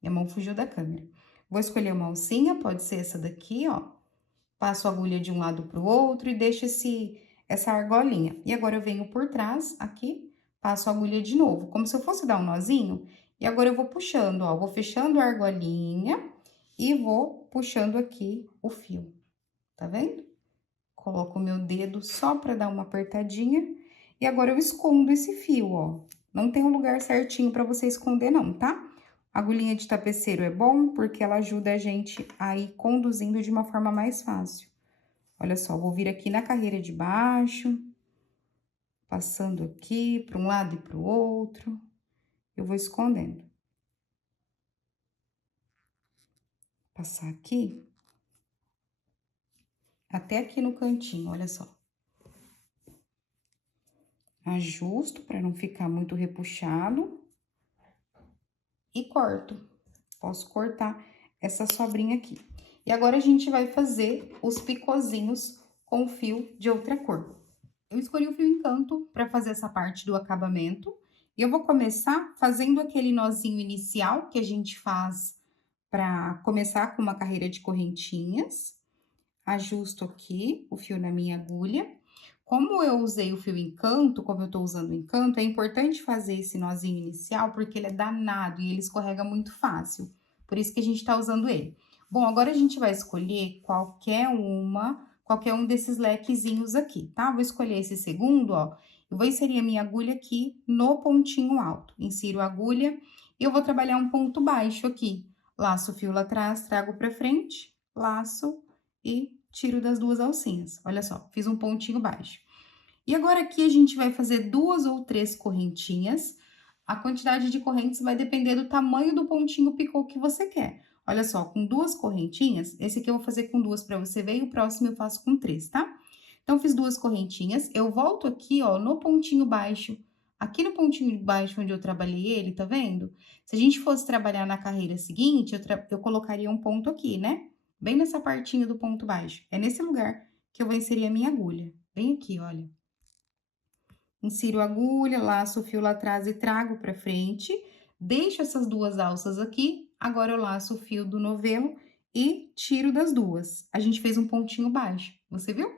minha mão fugiu da câmera. Vou escolher uma alcinha, pode ser essa daqui, ó. Passo a agulha de um lado pro outro e deixo essa argolinha. E agora eu venho por trás, aqui, passo a agulha de novo, como se eu fosse dar um nozinho. E agora eu vou puxando, ó, vou fechando a argolinha e vou puxando aqui o fio. Tá vendo? Coloco o meu dedo só pra dar uma apertadinha. E agora eu escondo esse fio, ó. Não tem um lugar certinho pra você esconder não, tá? Agulhinha de tapeceiro é bom porque ela ajuda a gente a ir conduzindo de uma forma mais fácil. Olha só, vou vir aqui na carreira de baixo, passando aqui para um lado e para o outro, eu vou escondendo. Passar aqui, até aqui no cantinho, olha só. Ajusto para não ficar muito repuxado e corto. Posso cortar essa sobrinha aqui. E agora a gente vai fazer os picôzinhos com fio de outra cor. Eu escolhi o fio Encanto para fazer essa parte do acabamento. E eu vou começar fazendo aquele nozinho inicial que a gente faz para começar com uma carreira de correntinhas. Ajusto aqui o fio na minha agulha. Como eu usei o fio Encanto, como eu tô usando o Encanto, é importante fazer esse nozinho inicial, porque ele é danado e ele escorrega muito fácil. Por isso que a gente tá usando ele. Bom, agora a gente vai escolher qualquer um desses lequezinhos aqui, tá? Vou escolher esse segundo, ó. Eu vou inserir a minha agulha aqui no pontinho alto. Insiro a agulha e eu vou trabalhar um ponto baixo aqui. Laço o fio lá atrás, trago pra frente, laço e tiro das duas alcinhas. Olha só, fiz um pontinho baixo. E agora aqui a gente vai fazer 2 ou 3 correntinhas. A quantidade de correntes vai depender do tamanho do pontinho picô que você quer. Olha só, com 2 correntinhas, esse aqui eu vou fazer com 2 para você ver e o próximo eu faço com 3, tá? Então, fiz 2 correntinhas, eu volto aqui, ó, no pontinho baixo. Aqui no pontinho baixo onde eu trabalhei ele, tá vendo? Se a gente fosse trabalhar na carreira seguinte, eu colocaria um ponto aqui, né? Bem nessa partinha do ponto baixo. É nesse lugar que eu vou inserir a minha agulha. Bem aqui, olha. Insiro a agulha, laço o fio lá atrás e trago pra frente. Deixo essas 2 alças aqui. Agora, eu laço o fio do novelo e tiro das 2. A gente fez um pontinho baixo, você viu?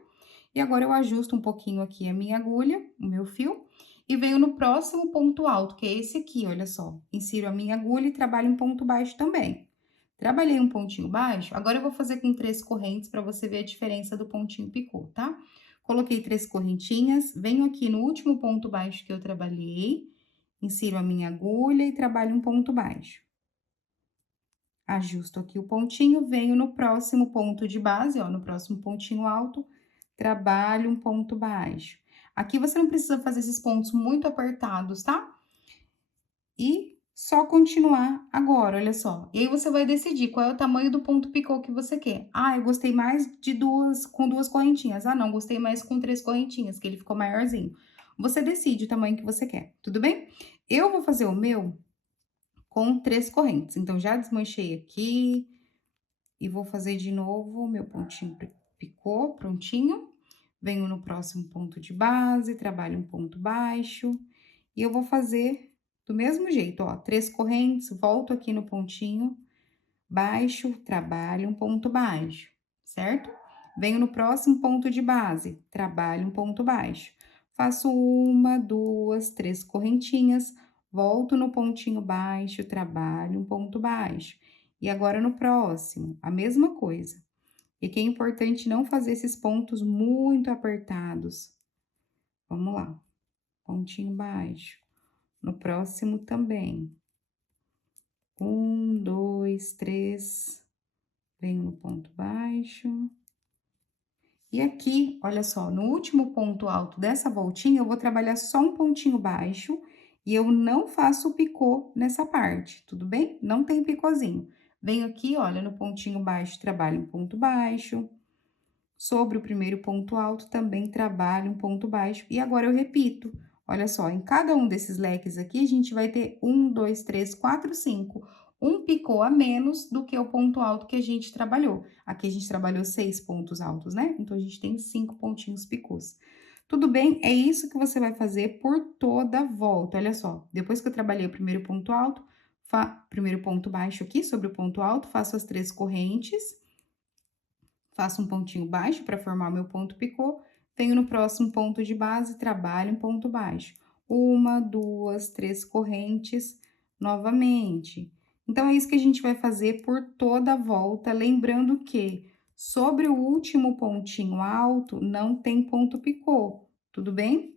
E agora, eu ajusto um pouquinho aqui a minha agulha, o meu fio. E venho no próximo ponto alto, que é esse aqui, olha só. Insiro a minha agulha e trabalho um ponto baixo também. Trabalhei um pontinho baixo, agora eu vou fazer com 3 correntes para você ver a diferença do pontinho picô, tá? Coloquei 3 correntinhas, venho aqui no último ponto baixo que eu trabalhei, insiro a minha agulha e trabalho um ponto baixo. Ajusto aqui o pontinho, venho no próximo ponto de base, ó, no próximo pontinho alto, trabalho um ponto baixo. Aqui você não precisa fazer esses pontos muito apertados, tá? E só continuar agora, olha só. E aí, você vai decidir qual é o tamanho do ponto picô que você quer. Ah, eu gostei mais de com 2 correntinhas. Ah, não, gostei mais com 3 correntinhas, que ele ficou maiorzinho. Você decide o tamanho que você quer, tudo bem? Eu vou fazer o meu com 3 correntes. Então, já desmanchei aqui e vou fazer de novo o meu pontinho picô, prontinho. Venho no próximo ponto de base, trabalho um ponto baixo. E eu vou fazer do mesmo jeito, ó, 3 correntes, volto aqui no pontinho baixo, trabalho um ponto baixo, certo? Venho no próximo ponto de base, trabalho um ponto baixo. Faço 1, 2, 3 correntinhas, volto no pontinho baixo, trabalho um ponto baixo. E agora, no próximo, a mesma coisa. E que é importante não fazer esses pontos muito apertados. Vamos lá. Pontinho baixo. No próximo também. 1, 2, 3. Venho no ponto baixo. E aqui, olha só, no último ponto alto dessa voltinha, eu vou trabalhar só um pontinho baixo e eu não faço picô nessa parte, tudo bem? Não tem picôzinho. Venho aqui, olha, no pontinho baixo, trabalho um ponto baixo. Sobre o primeiro ponto alto, também trabalho um ponto baixo. E agora, eu repito. Olha só, em cada um desses leques aqui, a gente vai ter 1, 2, 3, 4, 5. Um picô a menos do que o ponto alto que a gente trabalhou. Aqui a gente trabalhou 6 pontos altos, né? Então, a gente tem 5 pontinhos picôs. Tudo bem? É isso que você vai fazer por toda a volta. Olha só, depois que eu trabalhei o primeiro ponto alto, primeiro ponto baixo aqui sobre o ponto alto, faço as 3 correntes, faço um pontinho baixo para formar o meu ponto picô, venho no próximo ponto de base, trabalho um ponto baixo. 1, 2, 3 correntes novamente. Então, é isso que a gente vai fazer por toda a volta, lembrando que sobre o último pontinho alto não tem ponto picô, tudo bem?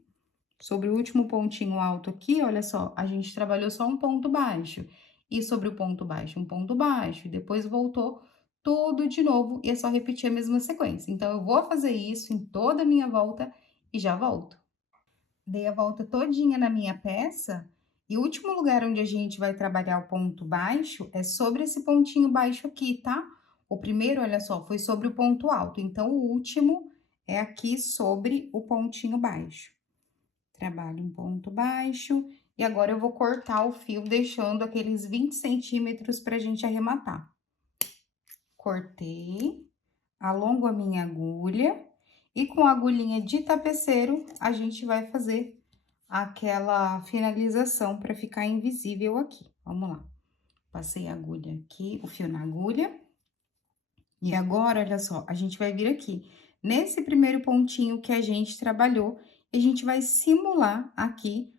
Sobre o último pontinho alto aqui, olha só, a gente trabalhou só um ponto baixo. E sobre o ponto baixo, um ponto baixo. E depois voltou tudo de novo e é só repetir a mesma sequência. Então, eu vou fazer isso em toda a minha volta e já volto. Dei a volta todinha na minha peça e o último lugar onde a gente vai trabalhar o ponto baixo é sobre esse pontinho baixo aqui, tá? O primeiro, olha só, foi sobre o ponto alto, então o último é aqui sobre o pontinho baixo. Trabalho um ponto baixo e agora eu vou cortar o fio deixando aqueles 20 centímetros pra gente arrematar. Cortei, alongo a minha agulha e com a agulhinha de tapeceiro a gente vai fazer aquela finalização para ficar invisível aqui. Vamos lá. Passei a agulha aqui, o fio na agulha. E agora, olha só, a gente vai vir aqui nesse primeiro pontinho que a gente trabalhou e a gente vai simular aqui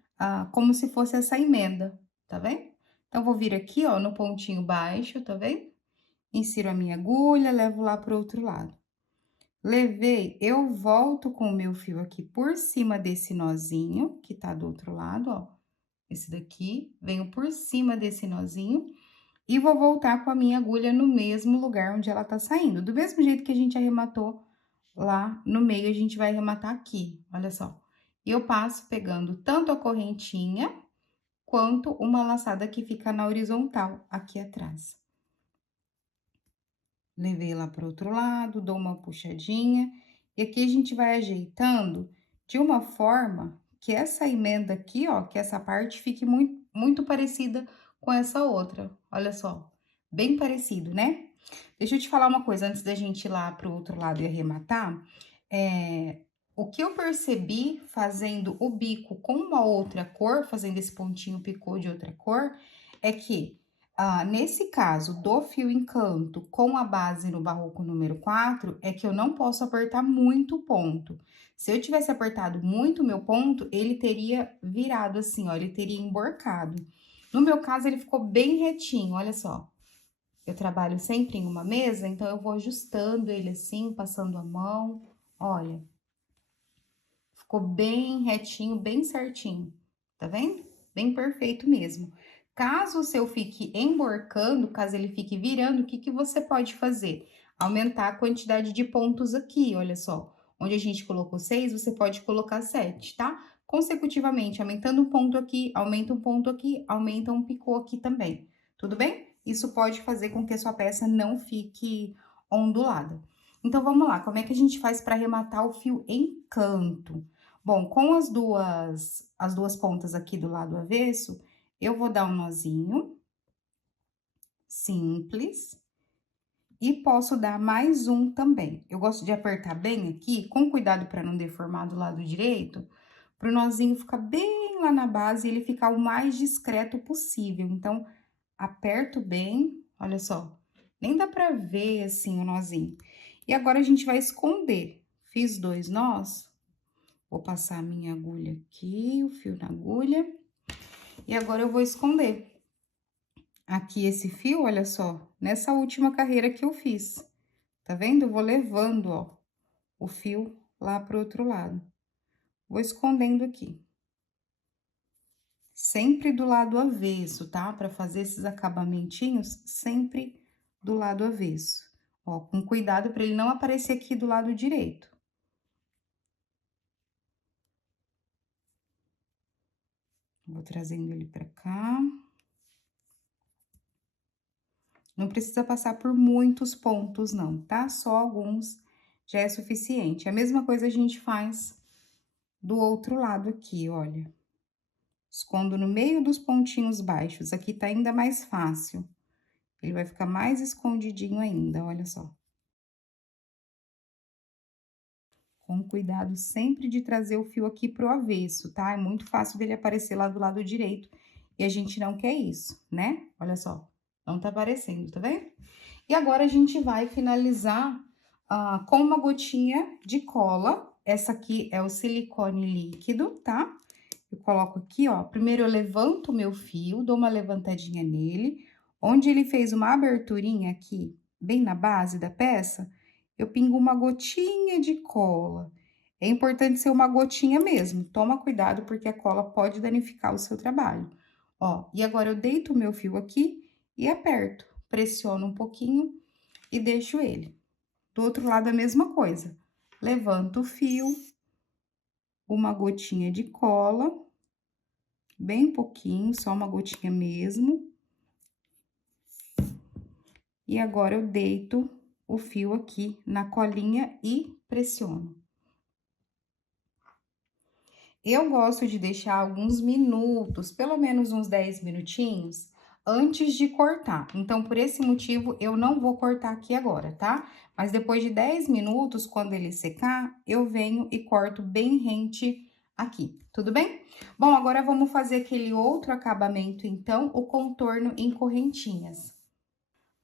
como se fosse essa emenda, tá vendo? Então, vou vir aqui, ó, no pontinho baixo, tá vendo? Insiro a minha agulha, levo lá pro outro lado. Levei, eu volto com o meu fio aqui por cima desse nozinho, que tá do outro lado, ó. Esse daqui, venho por cima desse nozinho e vou voltar com a minha agulha no mesmo lugar onde ela tá saindo. Do mesmo jeito que a gente arrematou lá no meio, a gente vai arrematar aqui, olha só. E eu passo pegando tanto a correntinha, quanto uma laçada que fica na horizontal, aqui atrás. Levei lá pro outro lado, dou uma puxadinha, e aqui a gente vai ajeitando de uma forma que essa emenda aqui, ó, que essa parte fique muito parecida com essa outra, olha só, bem parecido, né? Deixa eu te falar uma coisa, antes da gente ir lá pro outro lado e arrematar, o que eu percebi fazendo o bico com uma outra cor, fazendo esse pontinho picô de outra cor, é que nesse caso do fio encanto com a base no barroco número 4, é que eu não posso apertar muito o ponto. Se eu tivesse apertado muito o meu ponto, ele teria virado assim, ó, ele teria emborcado. No meu caso, ele ficou bem retinho, olha só. Eu trabalho sempre em uma mesa, então eu vou ajustando ele assim, passando a mão, olha. Ficou bem retinho, bem certinho, tá vendo? Bem perfeito mesmo. Caso o seu fique emborcando, caso ele fique virando, o que que você pode fazer? Aumentar a quantidade de pontos aqui, olha só. Onde a gente colocou 6, você pode colocar 7, tá? Consecutivamente, aumentando um ponto aqui, aumenta um ponto aqui, aumenta um picô aqui também. Tudo bem? Isso pode fazer com que a sua peça não fique ondulada. Então, vamos lá. Como é que a gente faz para arrematar o fio encanto? Bom, com as duas pontas aqui do lado avesso, eu vou dar um nozinho simples e posso dar mais um também. Eu gosto de apertar bem aqui, com cuidado para não deformar do lado direito, para o nozinho ficar bem lá na base e ele ficar o mais discreto possível. Então, aperto bem, olha só, nem dá para ver assim o nozinho. E agora a gente vai esconder. Fiz 2 nós, vou passar a minha agulha aqui, o fio na agulha. E agora eu vou esconder aqui esse fio, olha só, nessa última carreira que eu fiz. Tá vendo? Eu vou levando, ó, o fio lá pro outro lado. Vou escondendo aqui. Sempre do lado avesso, tá? Pra fazer esses acabamentinhos, sempre do lado avesso. Ó, com cuidado pra ele não aparecer aqui do lado direito. Vou trazendo ele pra cá. Não precisa passar por muitos pontos, não, tá? Só alguns já é suficiente. A mesma coisa a gente faz do outro lado aqui, olha. Escondo no meio dos pontinhos baixos. Aqui tá ainda mais fácil. Ele vai ficar mais escondidinho ainda, olha só. Com cuidado sempre de trazer o fio aqui pro avesso, tá? É muito fácil dele aparecer lá do lado direito e a gente não quer isso, né? Olha só, não tá aparecendo, tá vendo? E agora a gente vai finalizar com uma gotinha de cola. Essa aqui é o silicone líquido, tá? Eu coloco aqui, ó, primeiro eu levanto o meu fio, dou uma levantadinha nele, onde ele fez uma aberturinha aqui, bem na base da peça, eu pingo uma gotinha de cola. É importante ser uma gotinha mesmo, toma cuidado porque a cola pode danificar o seu trabalho. Ó, e agora eu deito o meu fio aqui e aperto, pressiono um pouquinho. e deixo ele. Do outro lado, a mesma coisa. Levanto o fio, uma gotinha de cola, bem pouquinho, só uma gotinha mesmo. E agora, eu deito o fio aqui na colinha e pressiono. Eu gosto de deixar alguns minutos, pelo menos uns 10 minutinhos, antes de cortar. Então, por esse motivo, eu não vou cortar aqui agora, tá? Mas depois de 10 minutos, quando ele secar, eu venho e corto bem rente aqui, tudo bem? Bom, agora vamos fazer aquele outro acabamento, então, o contorno em correntinhas.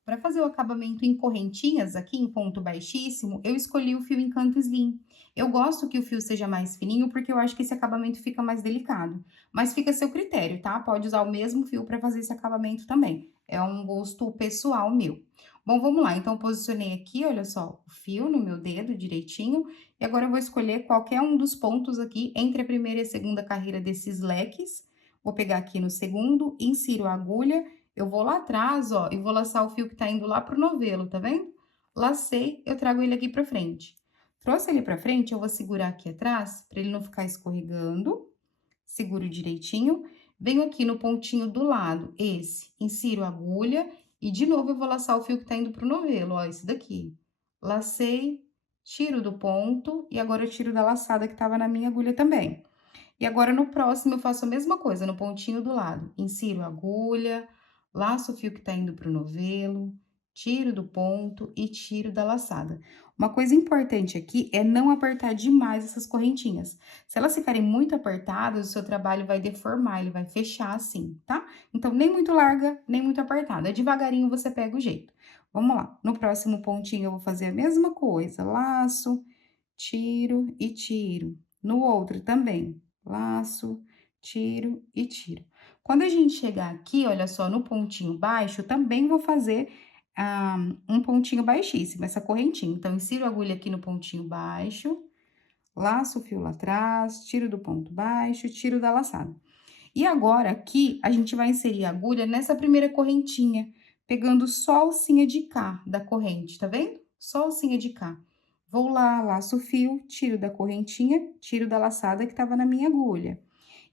Para fazer o acabamento em correntinhas, aqui em ponto baixíssimo, eu escolhi o fio Encanto Slim. Eu gosto que o fio seja mais fininho, porque eu acho que esse acabamento fica mais delicado. Mas fica a seu critério, tá? Pode usar o mesmo fio para fazer esse acabamento também. É um gosto pessoal meu. Bom, vamos lá. Então, eu posicionei aqui, olha só, o fio no meu dedo direitinho. E agora eu vou escolher qualquer um dos pontos aqui entre a primeira e a segunda carreira desses leques. Vou pegar aqui no segundo, insiro a agulha. Eu vou lá atrás, ó, e vou laçar o fio que tá indo lá pro novelo, tá vendo? Lacei, eu trago ele aqui pra frente. Trouxe ele pra frente, eu vou segurar aqui atrás, pra ele não ficar escorregando. Seguro direitinho. Venho aqui no pontinho do lado, esse, insiro a agulha. E de novo, eu vou laçar o fio que tá indo pro novelo, ó, esse daqui. Lacei, tiro do ponto, e agora eu tiro da laçada que tava na minha agulha também. E agora, no próximo, eu faço a mesma coisa, no pontinho do lado. Insiro a agulha, laço o fio que tá indo pro novelo, tiro do ponto e tiro da laçada. Uma coisa importante aqui é não apertar demais essas correntinhas. Se elas ficarem muito apertadas, o seu trabalho vai deformar, ele vai fechar assim, tá? Então, nem muito larga, nem muito apertada. Devagarinho você pega o jeito. Vamos lá. No próximo pontinho, eu vou fazer a mesma coisa. Laço, tiro e tiro. No outro também. Laço, tiro e tiro. Quando a gente chegar aqui, olha só, no pontinho baixo, também vou fazer um pontinho baixíssimo, essa correntinha. Então, insiro a agulha aqui no pontinho baixo, laço o fio lá atrás, tiro do ponto baixo, tiro da laçada. E agora, aqui, a gente vai inserir a agulha nessa primeira correntinha, pegando só a alcinha de cá da corrente, tá vendo? Só a alcinha de cá. Vou lá, laço o fio, tiro da correntinha, tiro da laçada que tava na minha agulha.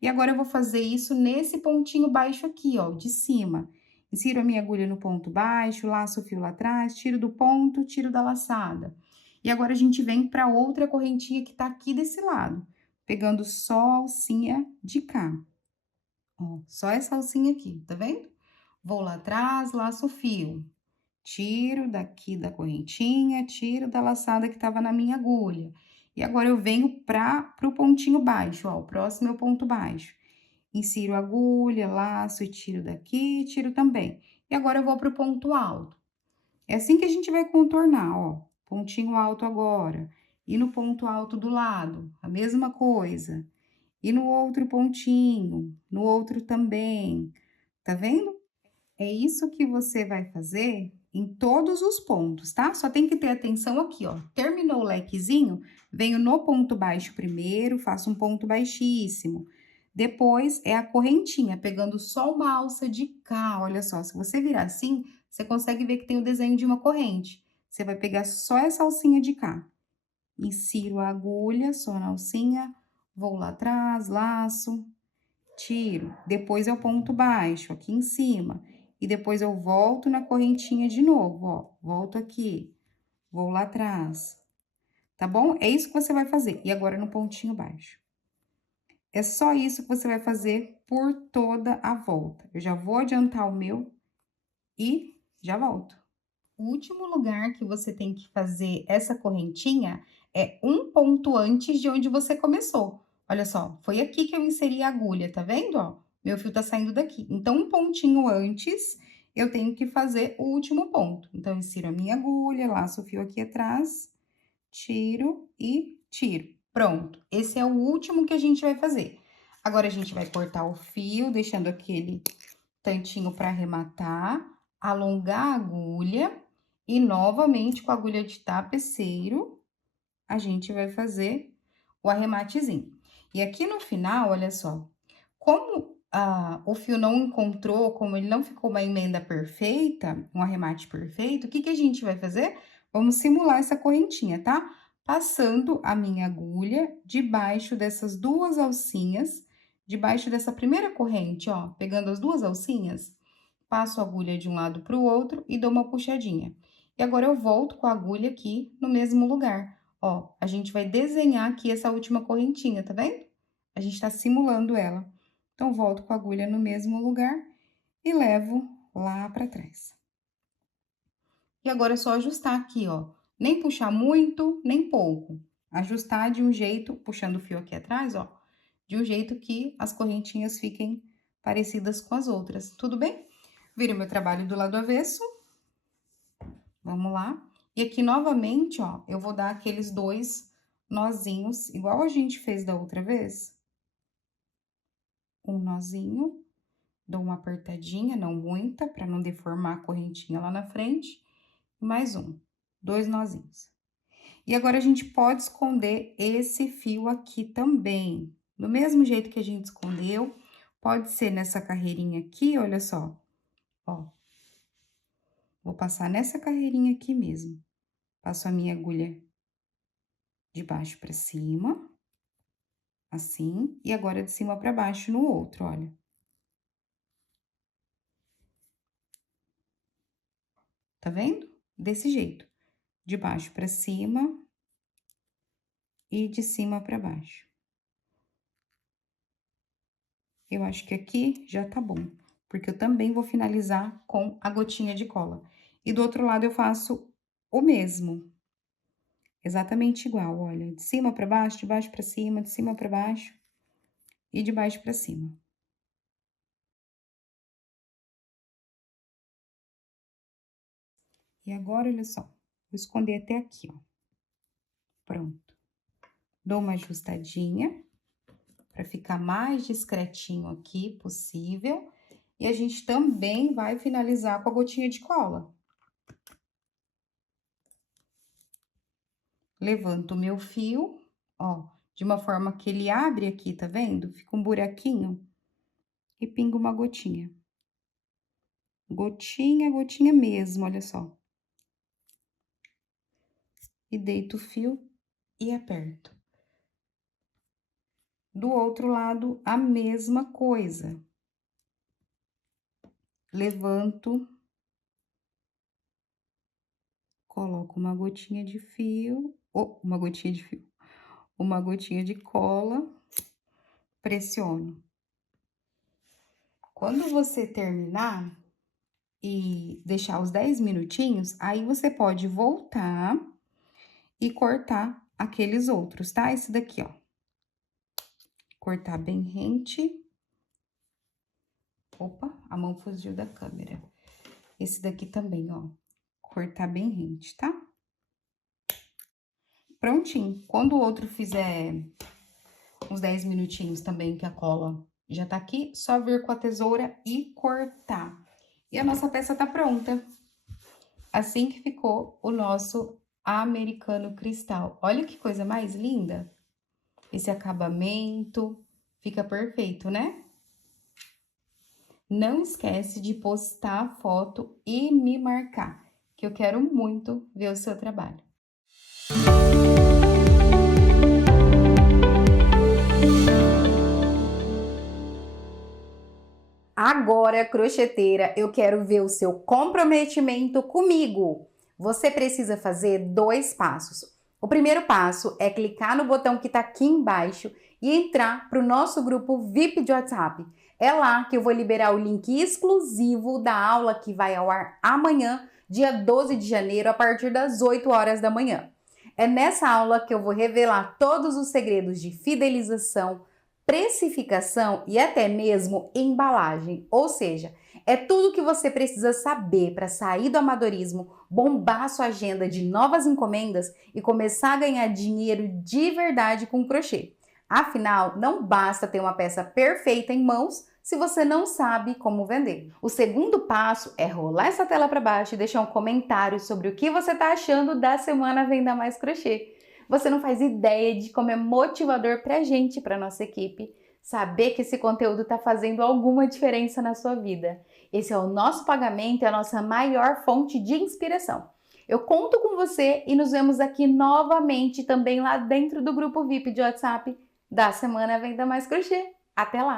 E agora, eu vou fazer isso nesse pontinho baixo aqui, ó, de cima. Insiro a minha agulha no ponto baixo, laço o fio lá atrás, tiro do ponto, tiro da laçada. E agora, a gente vem pra outra correntinha que tá aqui desse lado, pegando só a alcinha de cá. Ó, só essa alcinha aqui, tá vendo? Vou lá atrás, laço o fio. Tiro daqui da correntinha, tiro da laçada que tava na minha agulha. E agora, eu venho pro pontinho baixo, ó, o próximo é o ponto baixo. Insiro a agulha, laço e tiro daqui, tiro também. E agora, eu vou pro ponto alto. É assim que a gente vai contornar, ó, pontinho alto agora. E no ponto alto do lado, a mesma coisa. E no outro pontinho, no outro também. Tá vendo? É isso que você vai fazer em todos os pontos, tá? Só tem que ter atenção aqui, ó. Terminou o lequezinho, venho no ponto baixo primeiro, faço um ponto baixíssimo. Depois, é a correntinha, pegando só uma alça de cá, olha só. Se você virar assim, você consegue ver que tem o desenho de uma corrente. Você vai pegar só essa alcinha de cá. Insiro a agulha, só na alcinha, vou lá atrás, laço, tiro. Depois, é o ponto baixo, aqui em cima. E depois, eu volto na correntinha de novo, ó. Volto aqui, vou lá atrás. Tá bom? É isso que você vai fazer. E agora, no pontinho baixo. É só isso que você vai fazer por toda a volta. Eu já vou adiantar o meu e já volto. O último lugar que você tem que fazer essa correntinha é um ponto antes de onde você começou. Olha só, foi aqui que eu inseri a agulha, tá vendo, ó? Meu fio tá saindo daqui. Então, um pontinho antes, eu tenho que fazer o último ponto. Então, eu insiro a minha agulha, laço o fio aqui atrás, tiro e tiro. Pronto, esse é o último que a gente vai fazer. Agora, a gente vai cortar o fio, deixando aquele tantinho para arrematar, alongar a agulha e, novamente, com a agulha de tapeceiro, a gente vai fazer o arrematezinho. E aqui no final, olha só, como o fio não encontrou, como ele não ficou uma emenda perfeita, um arremate perfeito, o que que a gente vai fazer? Vamos simular essa correntinha, tá? Passando a minha agulha debaixo dessas duas alcinhas, debaixo dessa primeira corrente, ó, pegando as duas alcinhas, passo a agulha de um lado para o outro e dou uma puxadinha. E agora eu volto com a agulha aqui no mesmo lugar. Ó, a gente vai desenhar aqui essa última correntinha, tá vendo? A gente tá simulando ela. Então, volto com a agulha no mesmo lugar e levo lá para trás. E agora é só ajustar aqui, ó. Nem puxar muito, nem pouco. Ajustar de um jeito, puxando o fio aqui atrás, ó, de um jeito que as correntinhas fiquem parecidas com as outras. Tudo bem? Vira o meu trabalho do lado avesso. Vamos lá. E aqui, novamente, ó, eu vou dar aqueles 2 nozinhos, igual a gente fez da outra vez. Um nozinho, dou uma apertadinha, não muita, para não deformar a correntinha lá na frente. Mais 2 nozinhos. E agora, a gente pode esconder esse fio aqui também. Do mesmo jeito que a gente escondeu, pode ser nessa carreirinha aqui, olha só. Ó. Vou passar nessa carreirinha aqui mesmo. Passo a minha agulha de baixo para cima. Assim. E agora de cima para baixo no outro, olha. Tá vendo? Desse jeito. De baixo para cima e de cima para baixo. Eu acho que aqui já tá bom, porque eu também vou finalizar com a gotinha de cola. E do outro lado eu faço o mesmo. Exatamente igual, olha, de cima para baixo, de baixo para cima, de cima para baixo e de baixo para cima. E agora, olha só, vou esconder até aqui, ó. Pronto. Dou uma ajustadinha para ficar mais discretinho aqui possível. E a gente também vai finalizar com a gotinha de cola. Levanto o meu fio, ó, de uma forma que ele abre aqui, tá vendo? Fica um buraquinho e pingo uma gotinha. Gotinha, gotinha mesmo, olha só. E deito o fio e aperto. Do outro lado, a mesma coisa. Levanto. Coloco uma gotinha de fio, uma gotinha de cola, pressiono. Quando você terminar e deixar os 10 minutinhos, aí você pode voltar e cortar aqueles outros, tá? Esse daqui, ó. Cortar bem rente. Opa, a mão fugiu da câmera. Esse daqui também, ó. Cortar bem rente, tá? Prontinho. Quando o outro fizer uns 10 minutinhos também, que a cola já tá aqui, só vir com a tesoura e cortar. E a nossa peça tá pronta. Assim que ficou o nosso americano cristal. Olha que coisa mais linda. Esse acabamento fica perfeito, né? Não esquece de postar a foto e me marcar, que eu quero muito ver o seu trabalho. Agora, crocheteira, eu quero ver o seu comprometimento comigo. Você precisa fazer 2 passos. O primeiro passo é clicar no botão que está aqui embaixo e entrar para o nosso grupo VIP de WhatsApp. É lá que eu vou liberar o link exclusivo da aula que vai ao ar amanhã, dia 12 de janeiro, a partir das 8 horas da manhã. É nessa aula que eu vou revelar todos os segredos de fidelização, precificação e até mesmo embalagem. Ou seja, é tudo que você precisa saber para sair do amadorismo, bombar sua agenda de novas encomendas e começar a ganhar dinheiro de verdade com crochê. Afinal, não basta ter uma peça perfeita em mãos se você não sabe como vender. O segundo passo é rolar essa tela para baixo e deixar um comentário sobre o que você está achando da Semana Venda Mais Crochê. Você não faz ideia de como é motivador pra gente, pra nossa equipe, saber que esse conteúdo está fazendo alguma diferença na sua vida. Esse é o nosso pagamento, é a nossa maior fonte de inspiração. Eu conto com você e nos vemos aqui novamente também lá dentro do grupo VIP de WhatsApp da Semana Venda Mais Crochê. Até lá!